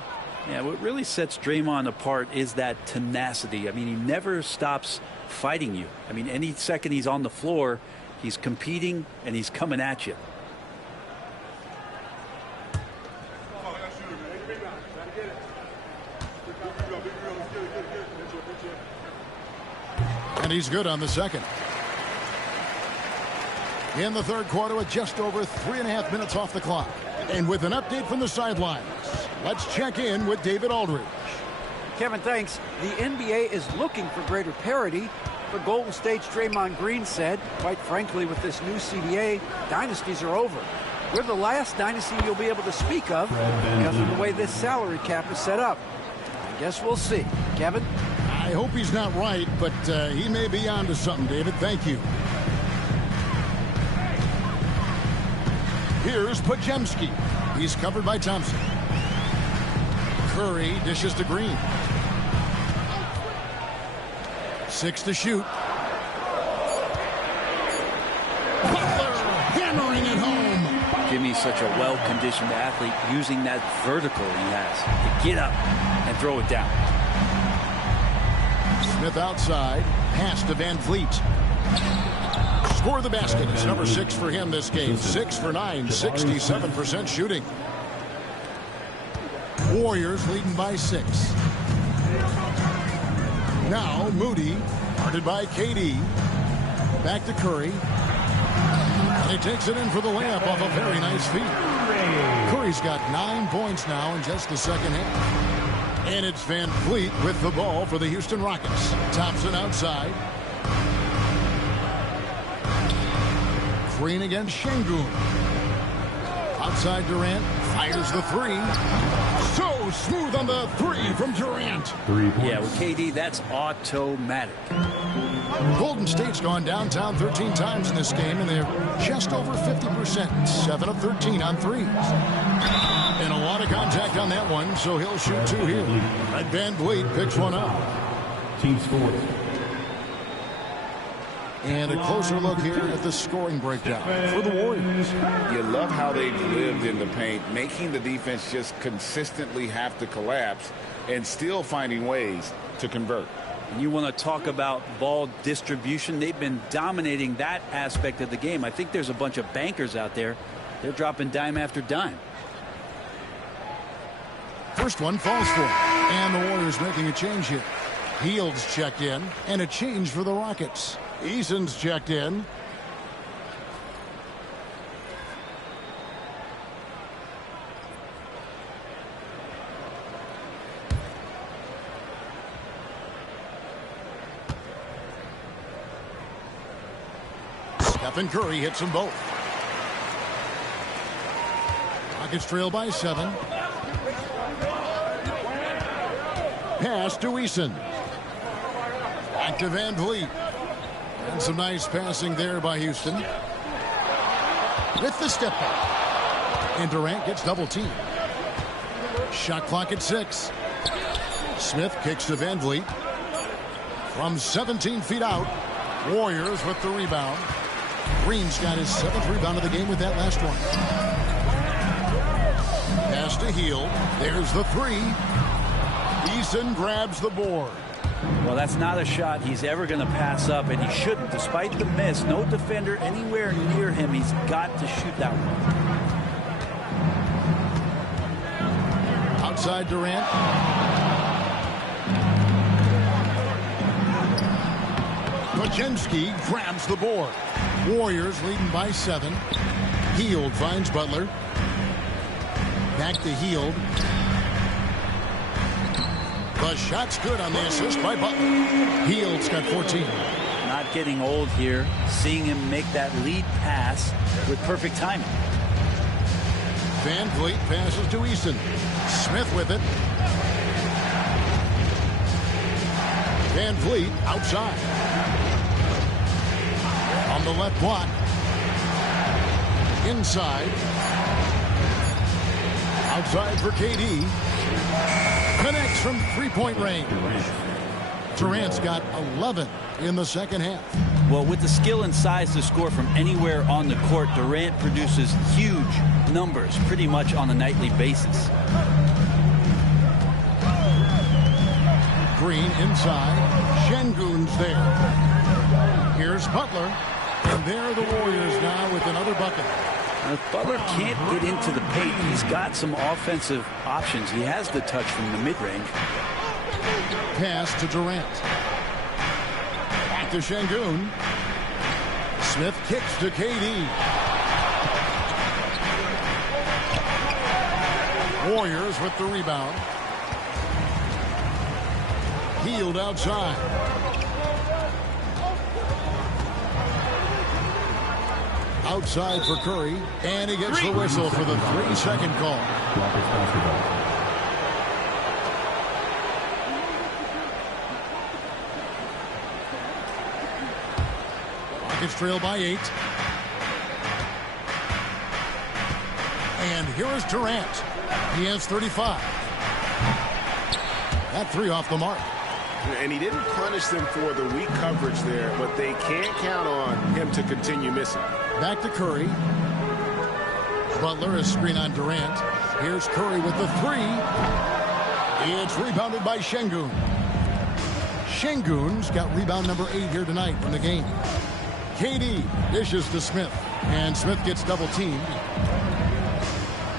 Yeah, what really sets Draymond apart is that tenacity. I mean, he never stops fighting you. I mean, any second he's on the floor, he's competing and he's coming at you. And he's good on the second. In the third quarter with just over 3.5 minutes off the clock. And with an update from the sidelines, let's check in with David Aldridge. Kevin, thanks. The NBA is looking for greater parity. But Golden State's Draymond Green said, quite frankly, with this new CBA, dynasties are over. We're the last dynasty you'll be able to speak of because of the way this salary cap is set up. I guess we'll see. Kevin? I hope he's not right, but he may be onto something, David. Thank you. Here's Pajemski. He's covered by Thompson. Curry dishes to Green. 6 to shoot. Butler hammering it home. Jimmy's such a well-conditioned athlete, using that vertical he has to get up and throw it down. Smith outside. Pass to Van Vliet. Score the basket. It's number 6 for him this game. 6 for 9, 67% shooting. Warriors leading by 6. Now Moody, guarded by KD. Back to Curry. And he takes it in for the layup off a very nice feed. Curry's got 9 points now in just the second half. And it's Van Vliet with the ball for the Houston Rockets. Thompson outside. Green against Şengün. Outside Durant. Fires the 3. So smooth on the 3 from Durant. Yeah, with KD, that's automatic. Golden State's gone downtown 13 times in this game, and they're just over 50%. 7 of 13 on threes. And a lot of contact on that one, so he'll shoot 2 here. And Van Vliet picks one up. Team scores. And a closer look here at the scoring breakdown for the Warriors. You love how they've lived in the paint, making the defense just consistently have to collapse and still finding ways to convert. You want to talk about ball distribution. They've been dominating that aspect of the game. I think there's a bunch of bankers out there. They're dropping dime after dime. First one falls for him. And the Warriors making a change here. Hield's checked in, and a change for the Rockets. Eason's checked in. Stephen Curry hits them both. Rockets trail by 7. Pass to Eason. Back to Van Vliet. And some nice passing there by Houston. With the step back. And Durant gets double teamed. Shot clock at 6. Smith kicks to Van Vliet. From 17 feet out. Warriors with the rebound. Green's got his 7th rebound of the game with that last one. Pass to Hield. There's the 3. Eason grabs the board. Well, that's not a shot he's ever going to pass up, and he shouldn't. Despite the miss, no defender anywhere near him. He's got to shoot that one. Outside Durant. Kuczynski grabs the board. Warriors leading by 7. Hield finds Butler. Back to Hield. The shot's good on the assist by Butler. Hield's got 14. Not getting old here. Seeing him make that lead pass with perfect timing. Van Vliet passes to Eason. Smith with it. Van Vliet outside. On the left block. Inside. Outside for KD. Connects from three-point range. Durant's got 11 in the second half. Well, with the skill and size to score from anywhere on the court, Durant produces huge numbers pretty much on a nightly basis. Green inside. Şengün's there. Here's Butler. And there are the Warriors now with another bucket. If Butler can't get into the paint, he's got some offensive options. He has the touch from the mid-range. Pass to Durant. Back to Şengün. Smith kicks to KD. Warriors with the rebound. Hield outside. Outside for Curry, and he gets the whistle for the 3-second call. Rockets basketball. Rockets trail by 8. And here is Durant. He has 35. That three off the mark. And he didn't punish them for the weak coverage there, but they can't count on him to continue missing. Back to Curry. Butler is screen on Durant. Here's Curry with the three. It's rebounded by Şengün. Şengün's got rebound number 8 here tonight in the game. KD dishes to Smith, and Smith gets double teamed.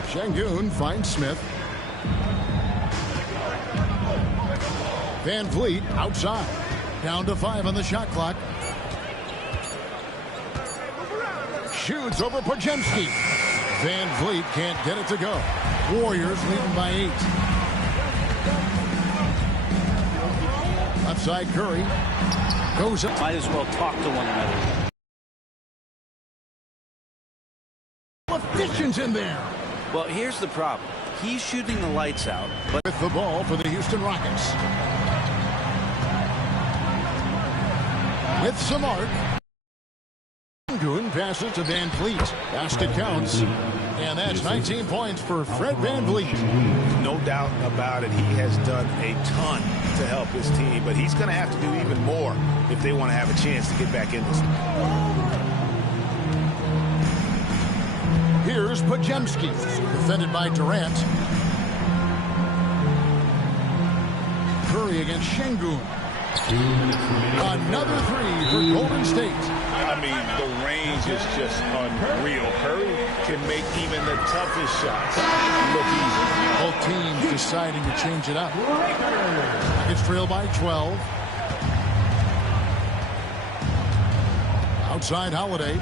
Şengün finds Smith. Van Vliet outside. Down to 5 on the shot clock. Shoots over Podziemski. Van Vliet can't get it to go. Warriors leading by 8. Left side Curry. Goes up. Might as well talk to one another. Efficiency in there. Well, here's the problem. He's shooting the lights out, but with the ball for the Houston Rockets. With some arc. Şengün passes to Van Vliet. Basket counts. And that's 19 points for Fred Van Vliet. No doubt about it. He has done a ton to help his team, but he's going to have to do even more if they want to have a chance to get back in this. Here's Podziemski, defended by Durant. Curry against Şengün. Another three for Golden State. I mean, the range is just unreal. Curry can make even the toughest shots look easy. Both teams deciding to change it up. Rockets trail by 12. Outside Holiday.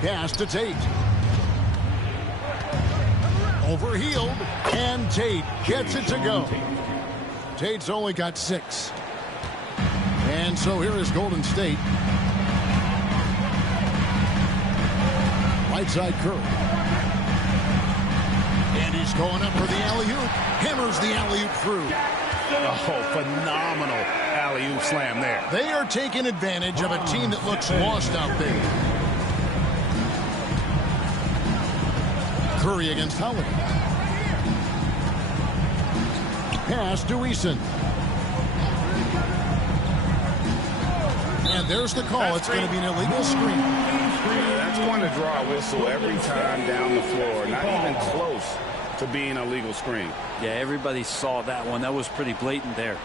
Pass to Tate. Overhealed, and Tate gets it to go. Tate's only got 6. And so here is Golden State. Right side Curry. And he's going up for the alley-oop. Hammers the alley-oop through. Oh, phenomenal alley-oop slam there. They are taking advantage of a team that looks lost out there. Curry against Holiday. Pass to Eason. And there's the call. It's going to be an illegal screen. That's going to draw a whistle every time down the floor. Not even close to being a legal screen. yeah, everybody saw that one. That was pretty blatant there.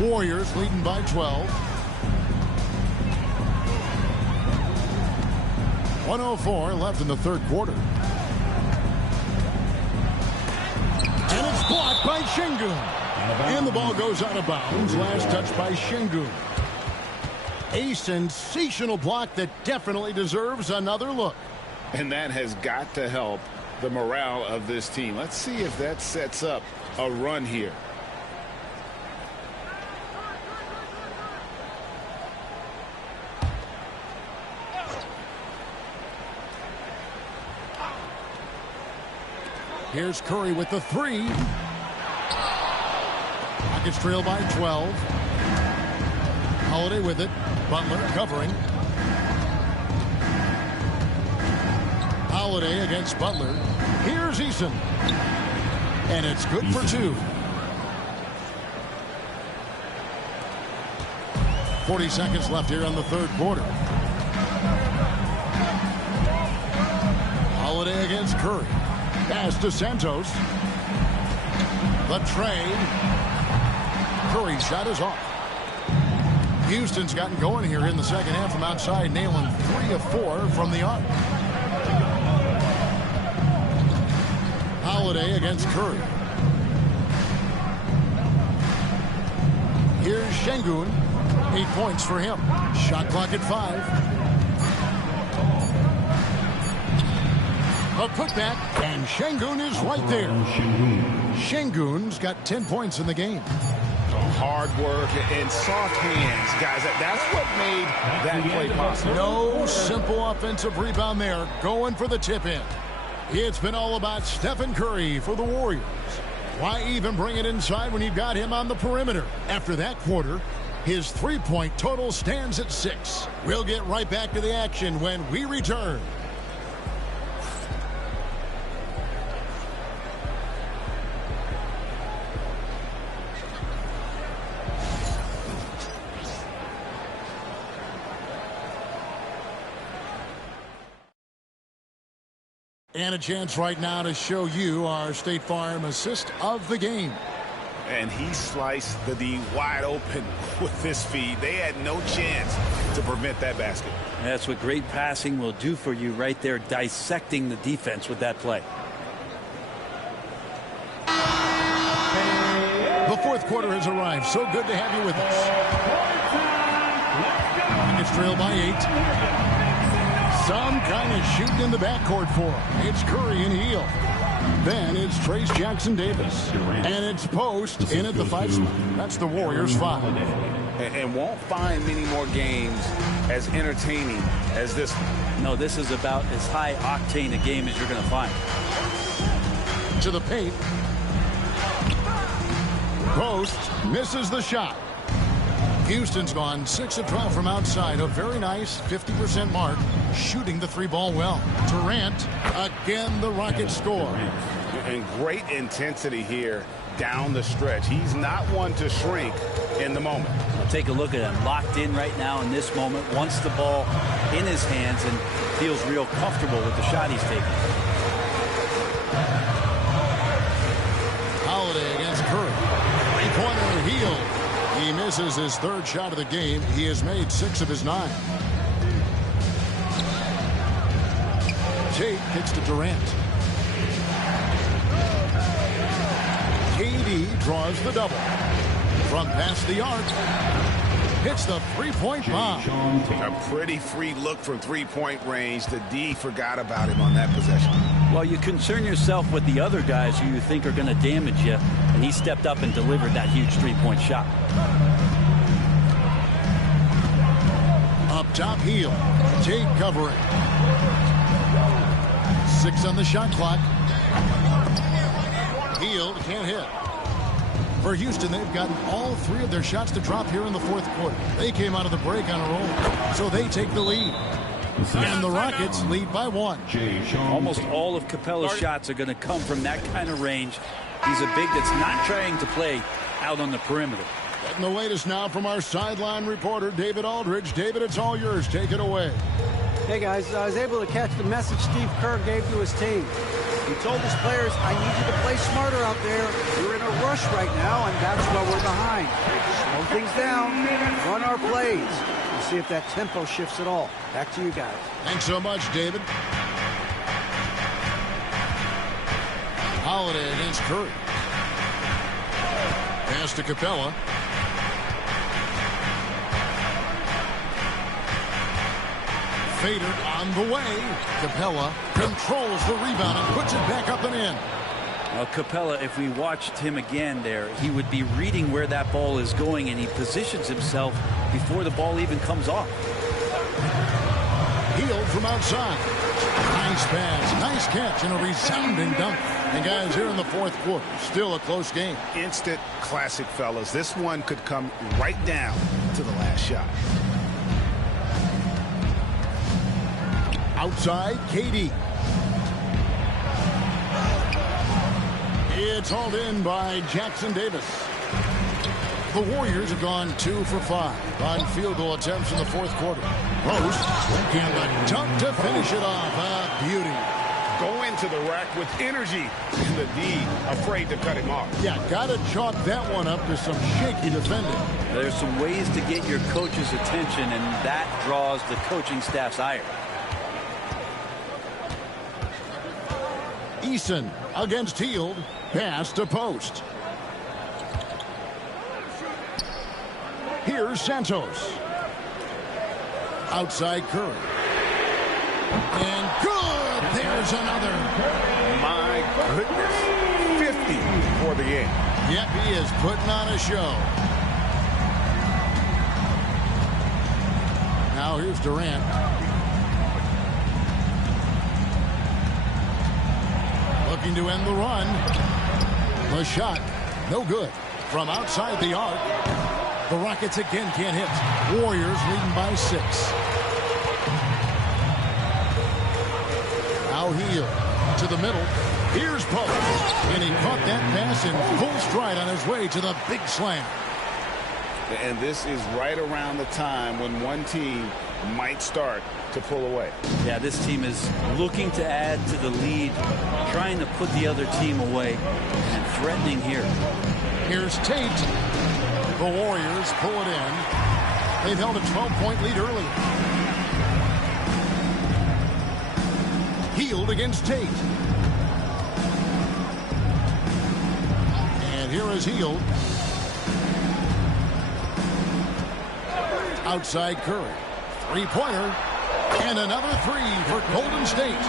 Warriors leading by 12. 1:04 left in the third quarter. And it's blocked by Şengün. And the ball goes out of bounds. Last touch by Şengün. A sensational block that definitely deserves another look. And that has got to help the morale of this team. Let's see if that sets up a run here. Here's Curry with the three. Rockets trail by 12. Holiday with it. Butler covering. Holiday against Butler. Here's Eason. And it's good for 2. 40 seconds left here in the third quarter. Holiday against Curry. Pass to Santos. The trade. Curry's shot is off. Houston's gotten going here in the second half from outside, nailing 3 of 4 from the arc. Holiday against Curry. Here's Şengün. 8 points for him. Shot clock at 5. A putback, and Şengün is right there. Şengün's got 10 points in the game. Hard work and soft hands, guys. That's what made that play possible. No simple offensive rebound there. Going for the tip-in. It's been all about Stephen Curry for the Warriors. Why even bring it inside when you've got him on the perimeter? After that quarter, His three-point total stands at 6. We'll get right back to the action when we return. And a chance right now to show you our State Farm assist of the game. And he sliced the D wide open with this feed. They had no chance to prevent that basket. That's what great passing will do for you right there, dissecting the defense with that play. The fourth quarter has arrived. So good to have you with us. It's trailed by 8. Some kind of shooting in the backcourt for him. It's Curry and Hield. Then it's Trace Jackson-Davis. And it's Post in at the 5 spot. That's the Warriors' 5. And won't find many more games as entertaining as this one. No, this is about as high octane a game as you're going to find. To the paint. Post misses the shot. Houston's gone 6 of 12 from outside. A very nice 50% mark. Shooting the 3-ball well. Durant, again the Rockets score. And great intensity here down the stretch. He's not one to shrink in the moment. Well, take a look at him. Locked in right now in this moment. Wants the ball in his hands and feels real comfortable with the shot he's taking. Holiday against Curry. Three-pointer Hield. He misses his 3rd shot of the game. He has made 6 of his 9. Tate gets to Durant. KD draws the double. From past the arc. Hits the 3-point bomb. A pretty free look from 3-point range. The D forgot about him on that possession. Well, you concern yourself with the other guys who you think are going to damage you, and he stepped up and delivered that huge 3-point shot. Up top, Hield. Tate covering. 6 on the shot clock. Hield can't hit. For Houston, they've gotten all 3 of their shots to drop here in the 4th quarter. They came out of the break on a roll, so they take the lead. And the Rockets lead by 1. Almost all of Capella's shots are going to come from that kind of range. He's a big that's not trying to play out on the perimeter. And the latest now from our sideline reporter, David Aldridge. David, it's all yours. Take it away. Hey, guys, I was able to catch the message Steve Kerr gave to his team. He told his players, I need you to play smarter out there. We're in a rush right now, and that's why we're behind. Slow things down, run our plays, and see if that tempo shifts at all. Back to you guys. Thanks so much, David. Holiday against Curry. Pass to Capella. Fader on the way. Capella controls the rebound and puts it back up and in. Well, Capella, if we watched him again there, he would be reading where that ball is going, and he positions himself before the ball even comes off. Hield from outside. Nice pass, nice catch, and a resounding dunk. And guys, here in the 4th quarter, still a close game. Instant classic, fellas. This one could come right down to the last shot. Outside, KD. It's hauled in by Jackson-Davis. The Warriors have gone 2 for 5 on field goal attempts in the 4th quarter. Post and the dunk to finish it off. A beauty. Go into the rack with energy. The D afraid to cut him off. Yeah, got to chalk that one up to some shaky defending. There's some ways to get your coach's attention, and that draws the coaching staff's ire. Eason against Hield. Pass to Post. Here's Santos. Outside Curry. And good! There's another. My goodness. 50 for the game. Yep, he is putting on a show. Now here's Durant. Looking to end the run. The shot, no good. From outside the arc. The Rockets again can't hit. Warriors leading by 6. Now Hield to the middle. Here's Pope. And he caught that pass in full stride on his way to the big slam. And this is right around the time when one team might start to pull away. Yeah, this team is looking to add to the lead, trying to put the other team away, and threatening here. Here's Tate. The Warriors pull it in. They've held a 12-point lead earlier. Hield against Tate. And here is Hield. Outside Curry. Three-pointer. And another three for Golden State.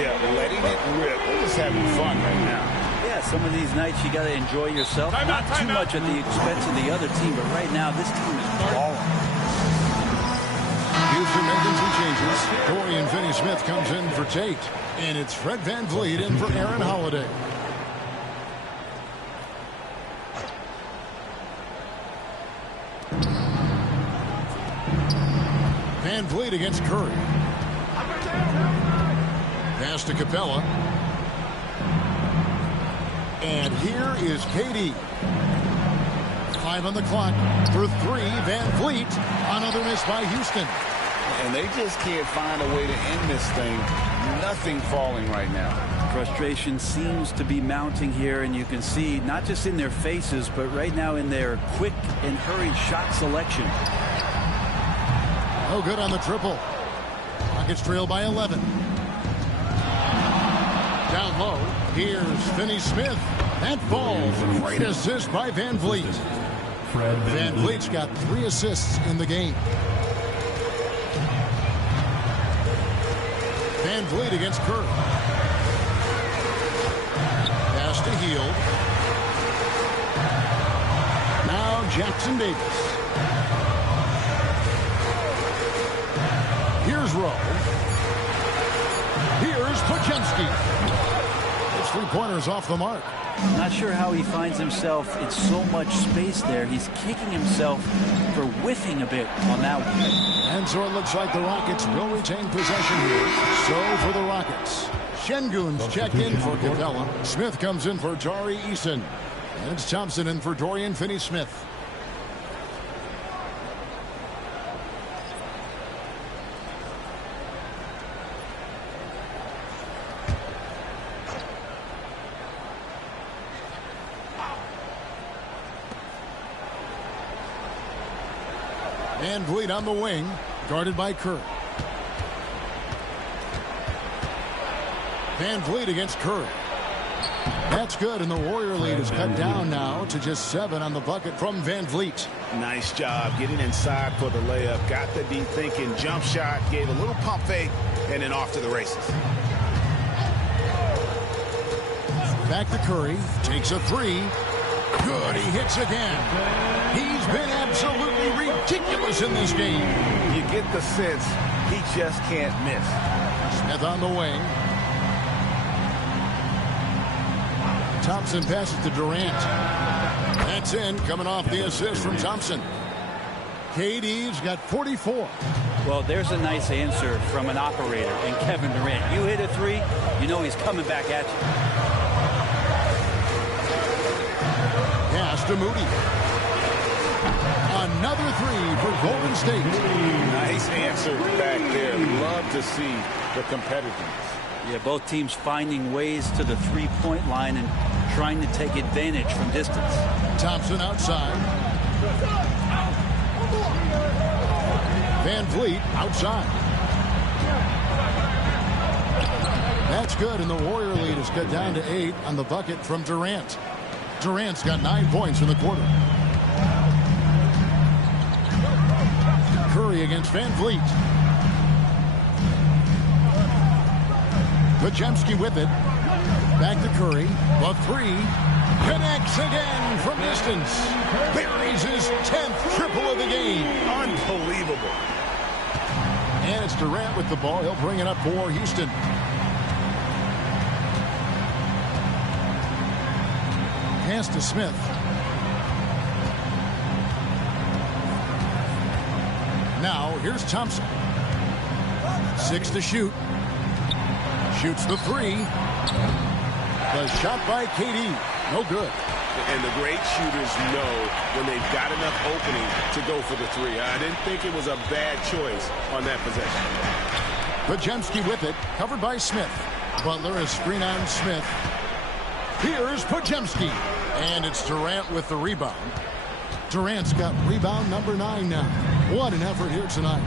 Yeah, letting it rip. We're just having fun right now. Yeah, some of these nights you got to enjoy yourself. Not too much at the expense of the other team, but right now this team is balling. Houston making some changes. Dorian Finney-Smith comes in for Tate. And it's Fred VanVleet in for Aaron Holiday. VanVleet against Curry. Pass to Capella. And here is KD. 5 on the clock for 3. VanVleet. Another miss by Houston. And they just can't find a way to end this thing. Nothing falling right now. Frustration seems to be mounting here, and you can see not just in their faces, but right now in their quick and hurried shot selection. No good on the triple. Rockets trail by 11. Down low. Here's Finney-Smith. That falls. Great assist by VanVleet. VanVleet's got 3 assists in the game. VanVleet against Curry. Pass to Hield. Now Jackson Davis. Here's Rowe. Here's Podziemski. His three-pointer's off the mark. Not sure how he finds himself in so much space there. He's kicking himself for whiffing a bit on that one. And so it looks like the Rockets will retain possession here. So for the Rockets, Şengün's checked in for Capella. Smith comes in for Tari Eason. And it's Thompson in for Dorian Finney-Smith. VanVleet on the wing, guarded by Curry. VanVleet against Curry. That's good, and the Warrior lead is cut down now to just 7 on the bucket from VanVleet. Nice job getting inside for the layup. Got the deep thinking jump shot, gave a little pump fake, and then off to the races. Back to Curry, takes a 3. Good, he hits again. He's been absolutely ridiculous in this game. You get the sense he just can't miss. Smith on the wing. Thompson passes to Durant. That's in, coming off the assist from Thompson. KD's got 44. Well, there's a nice answer from an operator in Kevin Durant. You hit a 3, you know he's coming back at you. Pass to Moody. Another 3 for Golden State. Nice answer back there. Love to see the competitiveness. Yeah, both teams finding ways to the three-point line and trying to take advantage from distance. Thompson outside. VanVleet outside. That's good, and the Warrior lead is cut down to 8 on the bucket from Durant. Durant's got 9 points in the quarter. Curry against VanVleet. Podziemski with it. Back to Curry. The 3. Connects again from distance. Buries his 10th triple of the game. Unbelievable. And it's Durant with the ball. He'll bring it up for Houston. Pass to Smith. Now, here's Thompson. 6 to shoot. Shoots the 3. The shot by KD. No good. And the great shooters know when they've got enough opening to go for the 3. I didn't think it was a bad choice on that possession. Podziemski with it, covered by Smith. Butler is screen on Smith. Here's Podziemski. And it's Durant with the rebound. Durant's got rebound number 9 now. What an effort here tonight.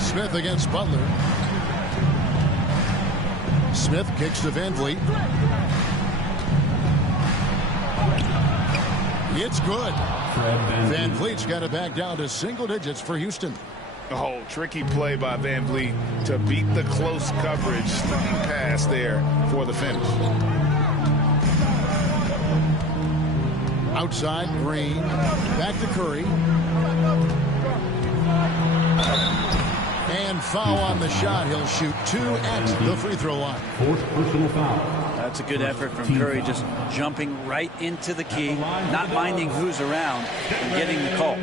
Smith against Butler. Smith kicks to Van Vliet. It's good. Van Vliet's got it back down to single digits for Houston. Oh, tricky play by Van Vliet to beat the close coverage. Slipping pass there for the finish. Outside, Green. Back to Curry. And foul on the shot. He'll shoot 2 at the free throw line. 4th personal foul. That's a good effort from Curry, just jumping right into the key, not minding who's around, and getting the call.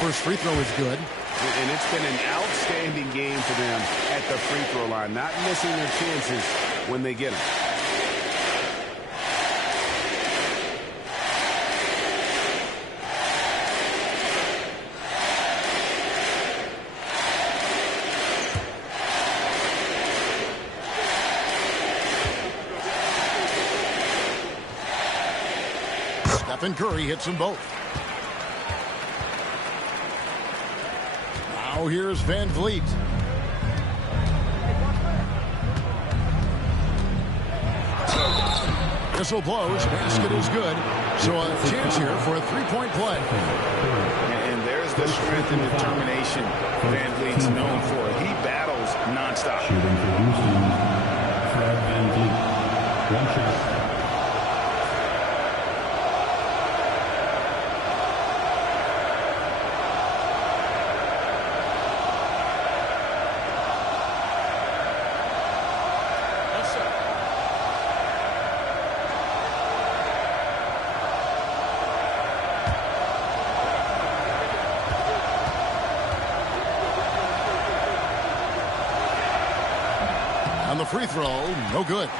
First free throw is good. And it's been an outstanding game for them at the free throw line, not missing their chances when they get them. Stephen Curry hits them both. Now here's Van Vliet. Whistle blows. Basket is good. So a chance here for a three-point play. And there's the strength and determination Van Vliet's known for. He battles nonstop. Shooting for Houston, Fred Van Vliet. 1 shot. On the free throw, no good.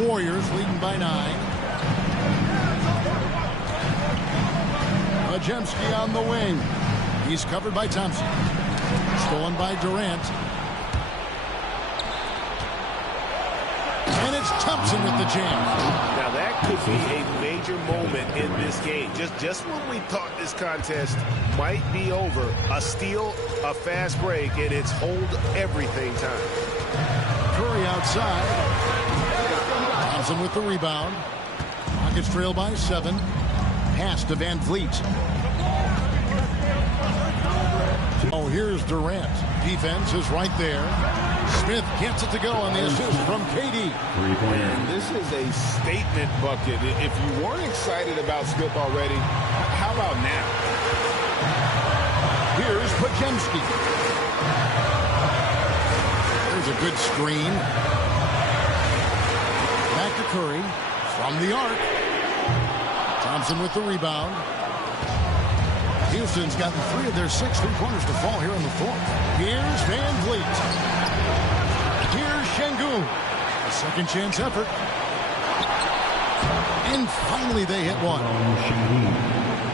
Warriors leading by 9. Podziemski on the wing. He's covered by Thompson. Stolen by Durant. And it's Thompson with the jam. Now that could be a major moment in this game. Just when we thought this contest might be over, a steal, a fast break, and it's hold everything time. Curry outside. Thompson with the rebound. Rockets trail by 7. Pass to Van Vliet. Oh, here's Durant. Defense is right there. Smith gets it to go on the assist from KD. And this is a statement bucket. If you weren't excited about Smith already, how about now? Here's Podziemski. There's a good screen. Back to Curry from the arc. Thompson with the rebound. Houston's gotten 3 of their 6 three-pointers to fall here in the 4th. Here's Van Vliet. Here's Şengün. A second chance effort. And finally they hit one.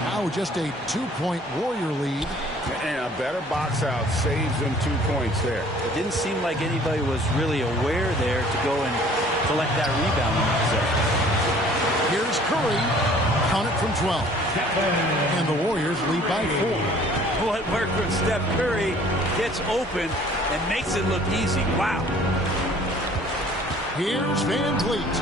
Now just a 2-point Warrior lead. And a better box out saves them 2 points there. It didn't seem like anybody was really aware there to go and collect that rebound on that possession. Here's Curry. Count it from 12. And the Warriors lead by 4. What worked from Steph Curry gets open and makes it look easy. Wow. Here's Van Vliet.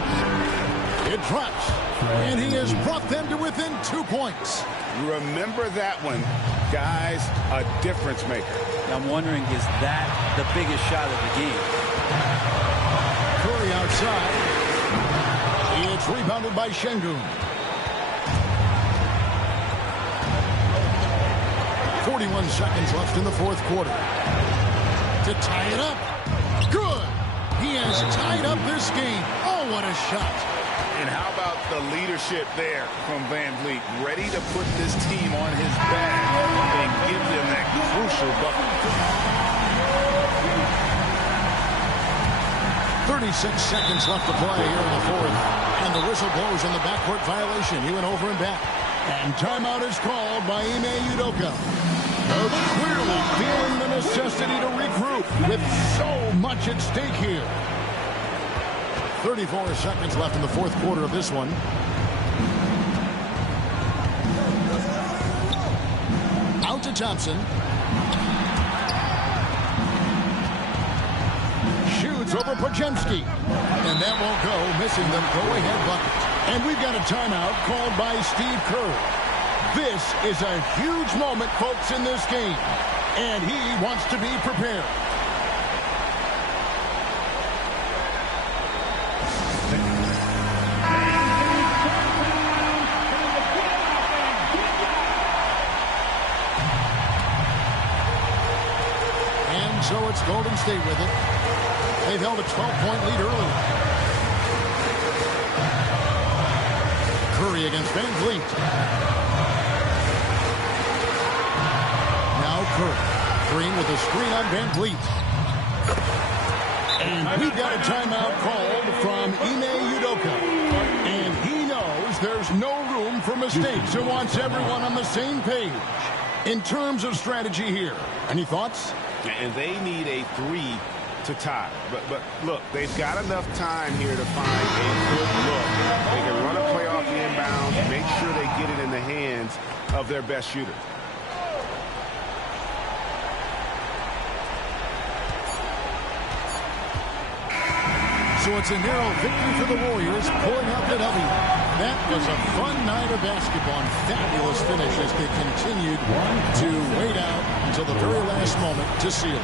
It drops. And he has brought them to within 2 points. Remember that one. Guys, a difference maker. I'm wondering, is that the biggest shot of the game? Curry outside. It's rebounded by Şengün. 41 seconds left in the fourth quarter. To tie it up. Good. He has tied up this game. Oh, what a shot. And how about the leadership there from Van Vliet? Ready to put this team on his back and give them that crucial bucket. 36 seconds left to play here in the fourth. And the whistle blows on the backcourt violation. He went over and back. And timeout is called by Ime Udoka. Coach clearly feeling the necessity to regroup with so much at stake here. 34 seconds left in the fourth quarter of this one. Out to Thompson. Shoots over Podziemski. And that won't go, missing the go-ahead bucket. And we've got a timeout called by Steve Kerr. This is a huge moment, folks, in this game. And he wants to be prepared. And so it's Golden State with it. They've held a 12-point lead early. Curry against Van Vliet. Now Curry. Green with a screen on Van Vliet. And we've got a timeout called from Ime Udoka. And he knows there's no room for mistakes and wants everyone on the same page in terms of strategy here. Any thoughts? And they need a 3 to tie. But look, they've got enough time here to find a good look. They can run a play off the inbound, make sure they get it in the hands of their best shooter. So it's a narrow victory for the Warriors, pulling out the W. That was a fun night of basketball and fabulous finish as they continued to wait out until the very last moment to seal it.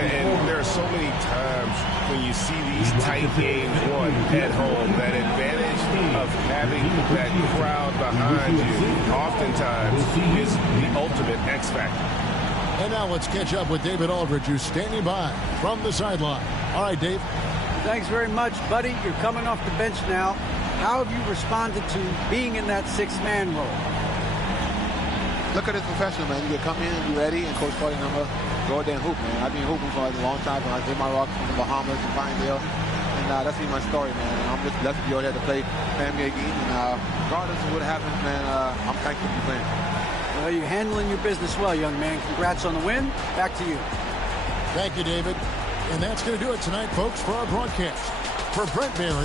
And there are so many times when you see these tight games won at home, that advantage of having that crowd behind you oftentimes is the ultimate X factor. And now let's catch up with David Aldridge, who's standing by from the sideline. All right, Dave. Thanks very much, buddy. You're coming off the bench now. How have you responded to being in that sixth-man role? Look at this professional, man. You can come in, be ready, and Coach Carter number go out there and hoop, man. I've been hooping for a long time. I did my rock from the Bahamas and Pinedale. And that's been my story, man. And I'm just blessed to be out there to play the NBA game. And regardless of what happens, man, I'm thankful to be playing. Well, you're handling your business well, young man. Congrats on the win. Back to you. Thank you, David. And that's going to do it tonight, folks, for our broadcast. For Brent Barry.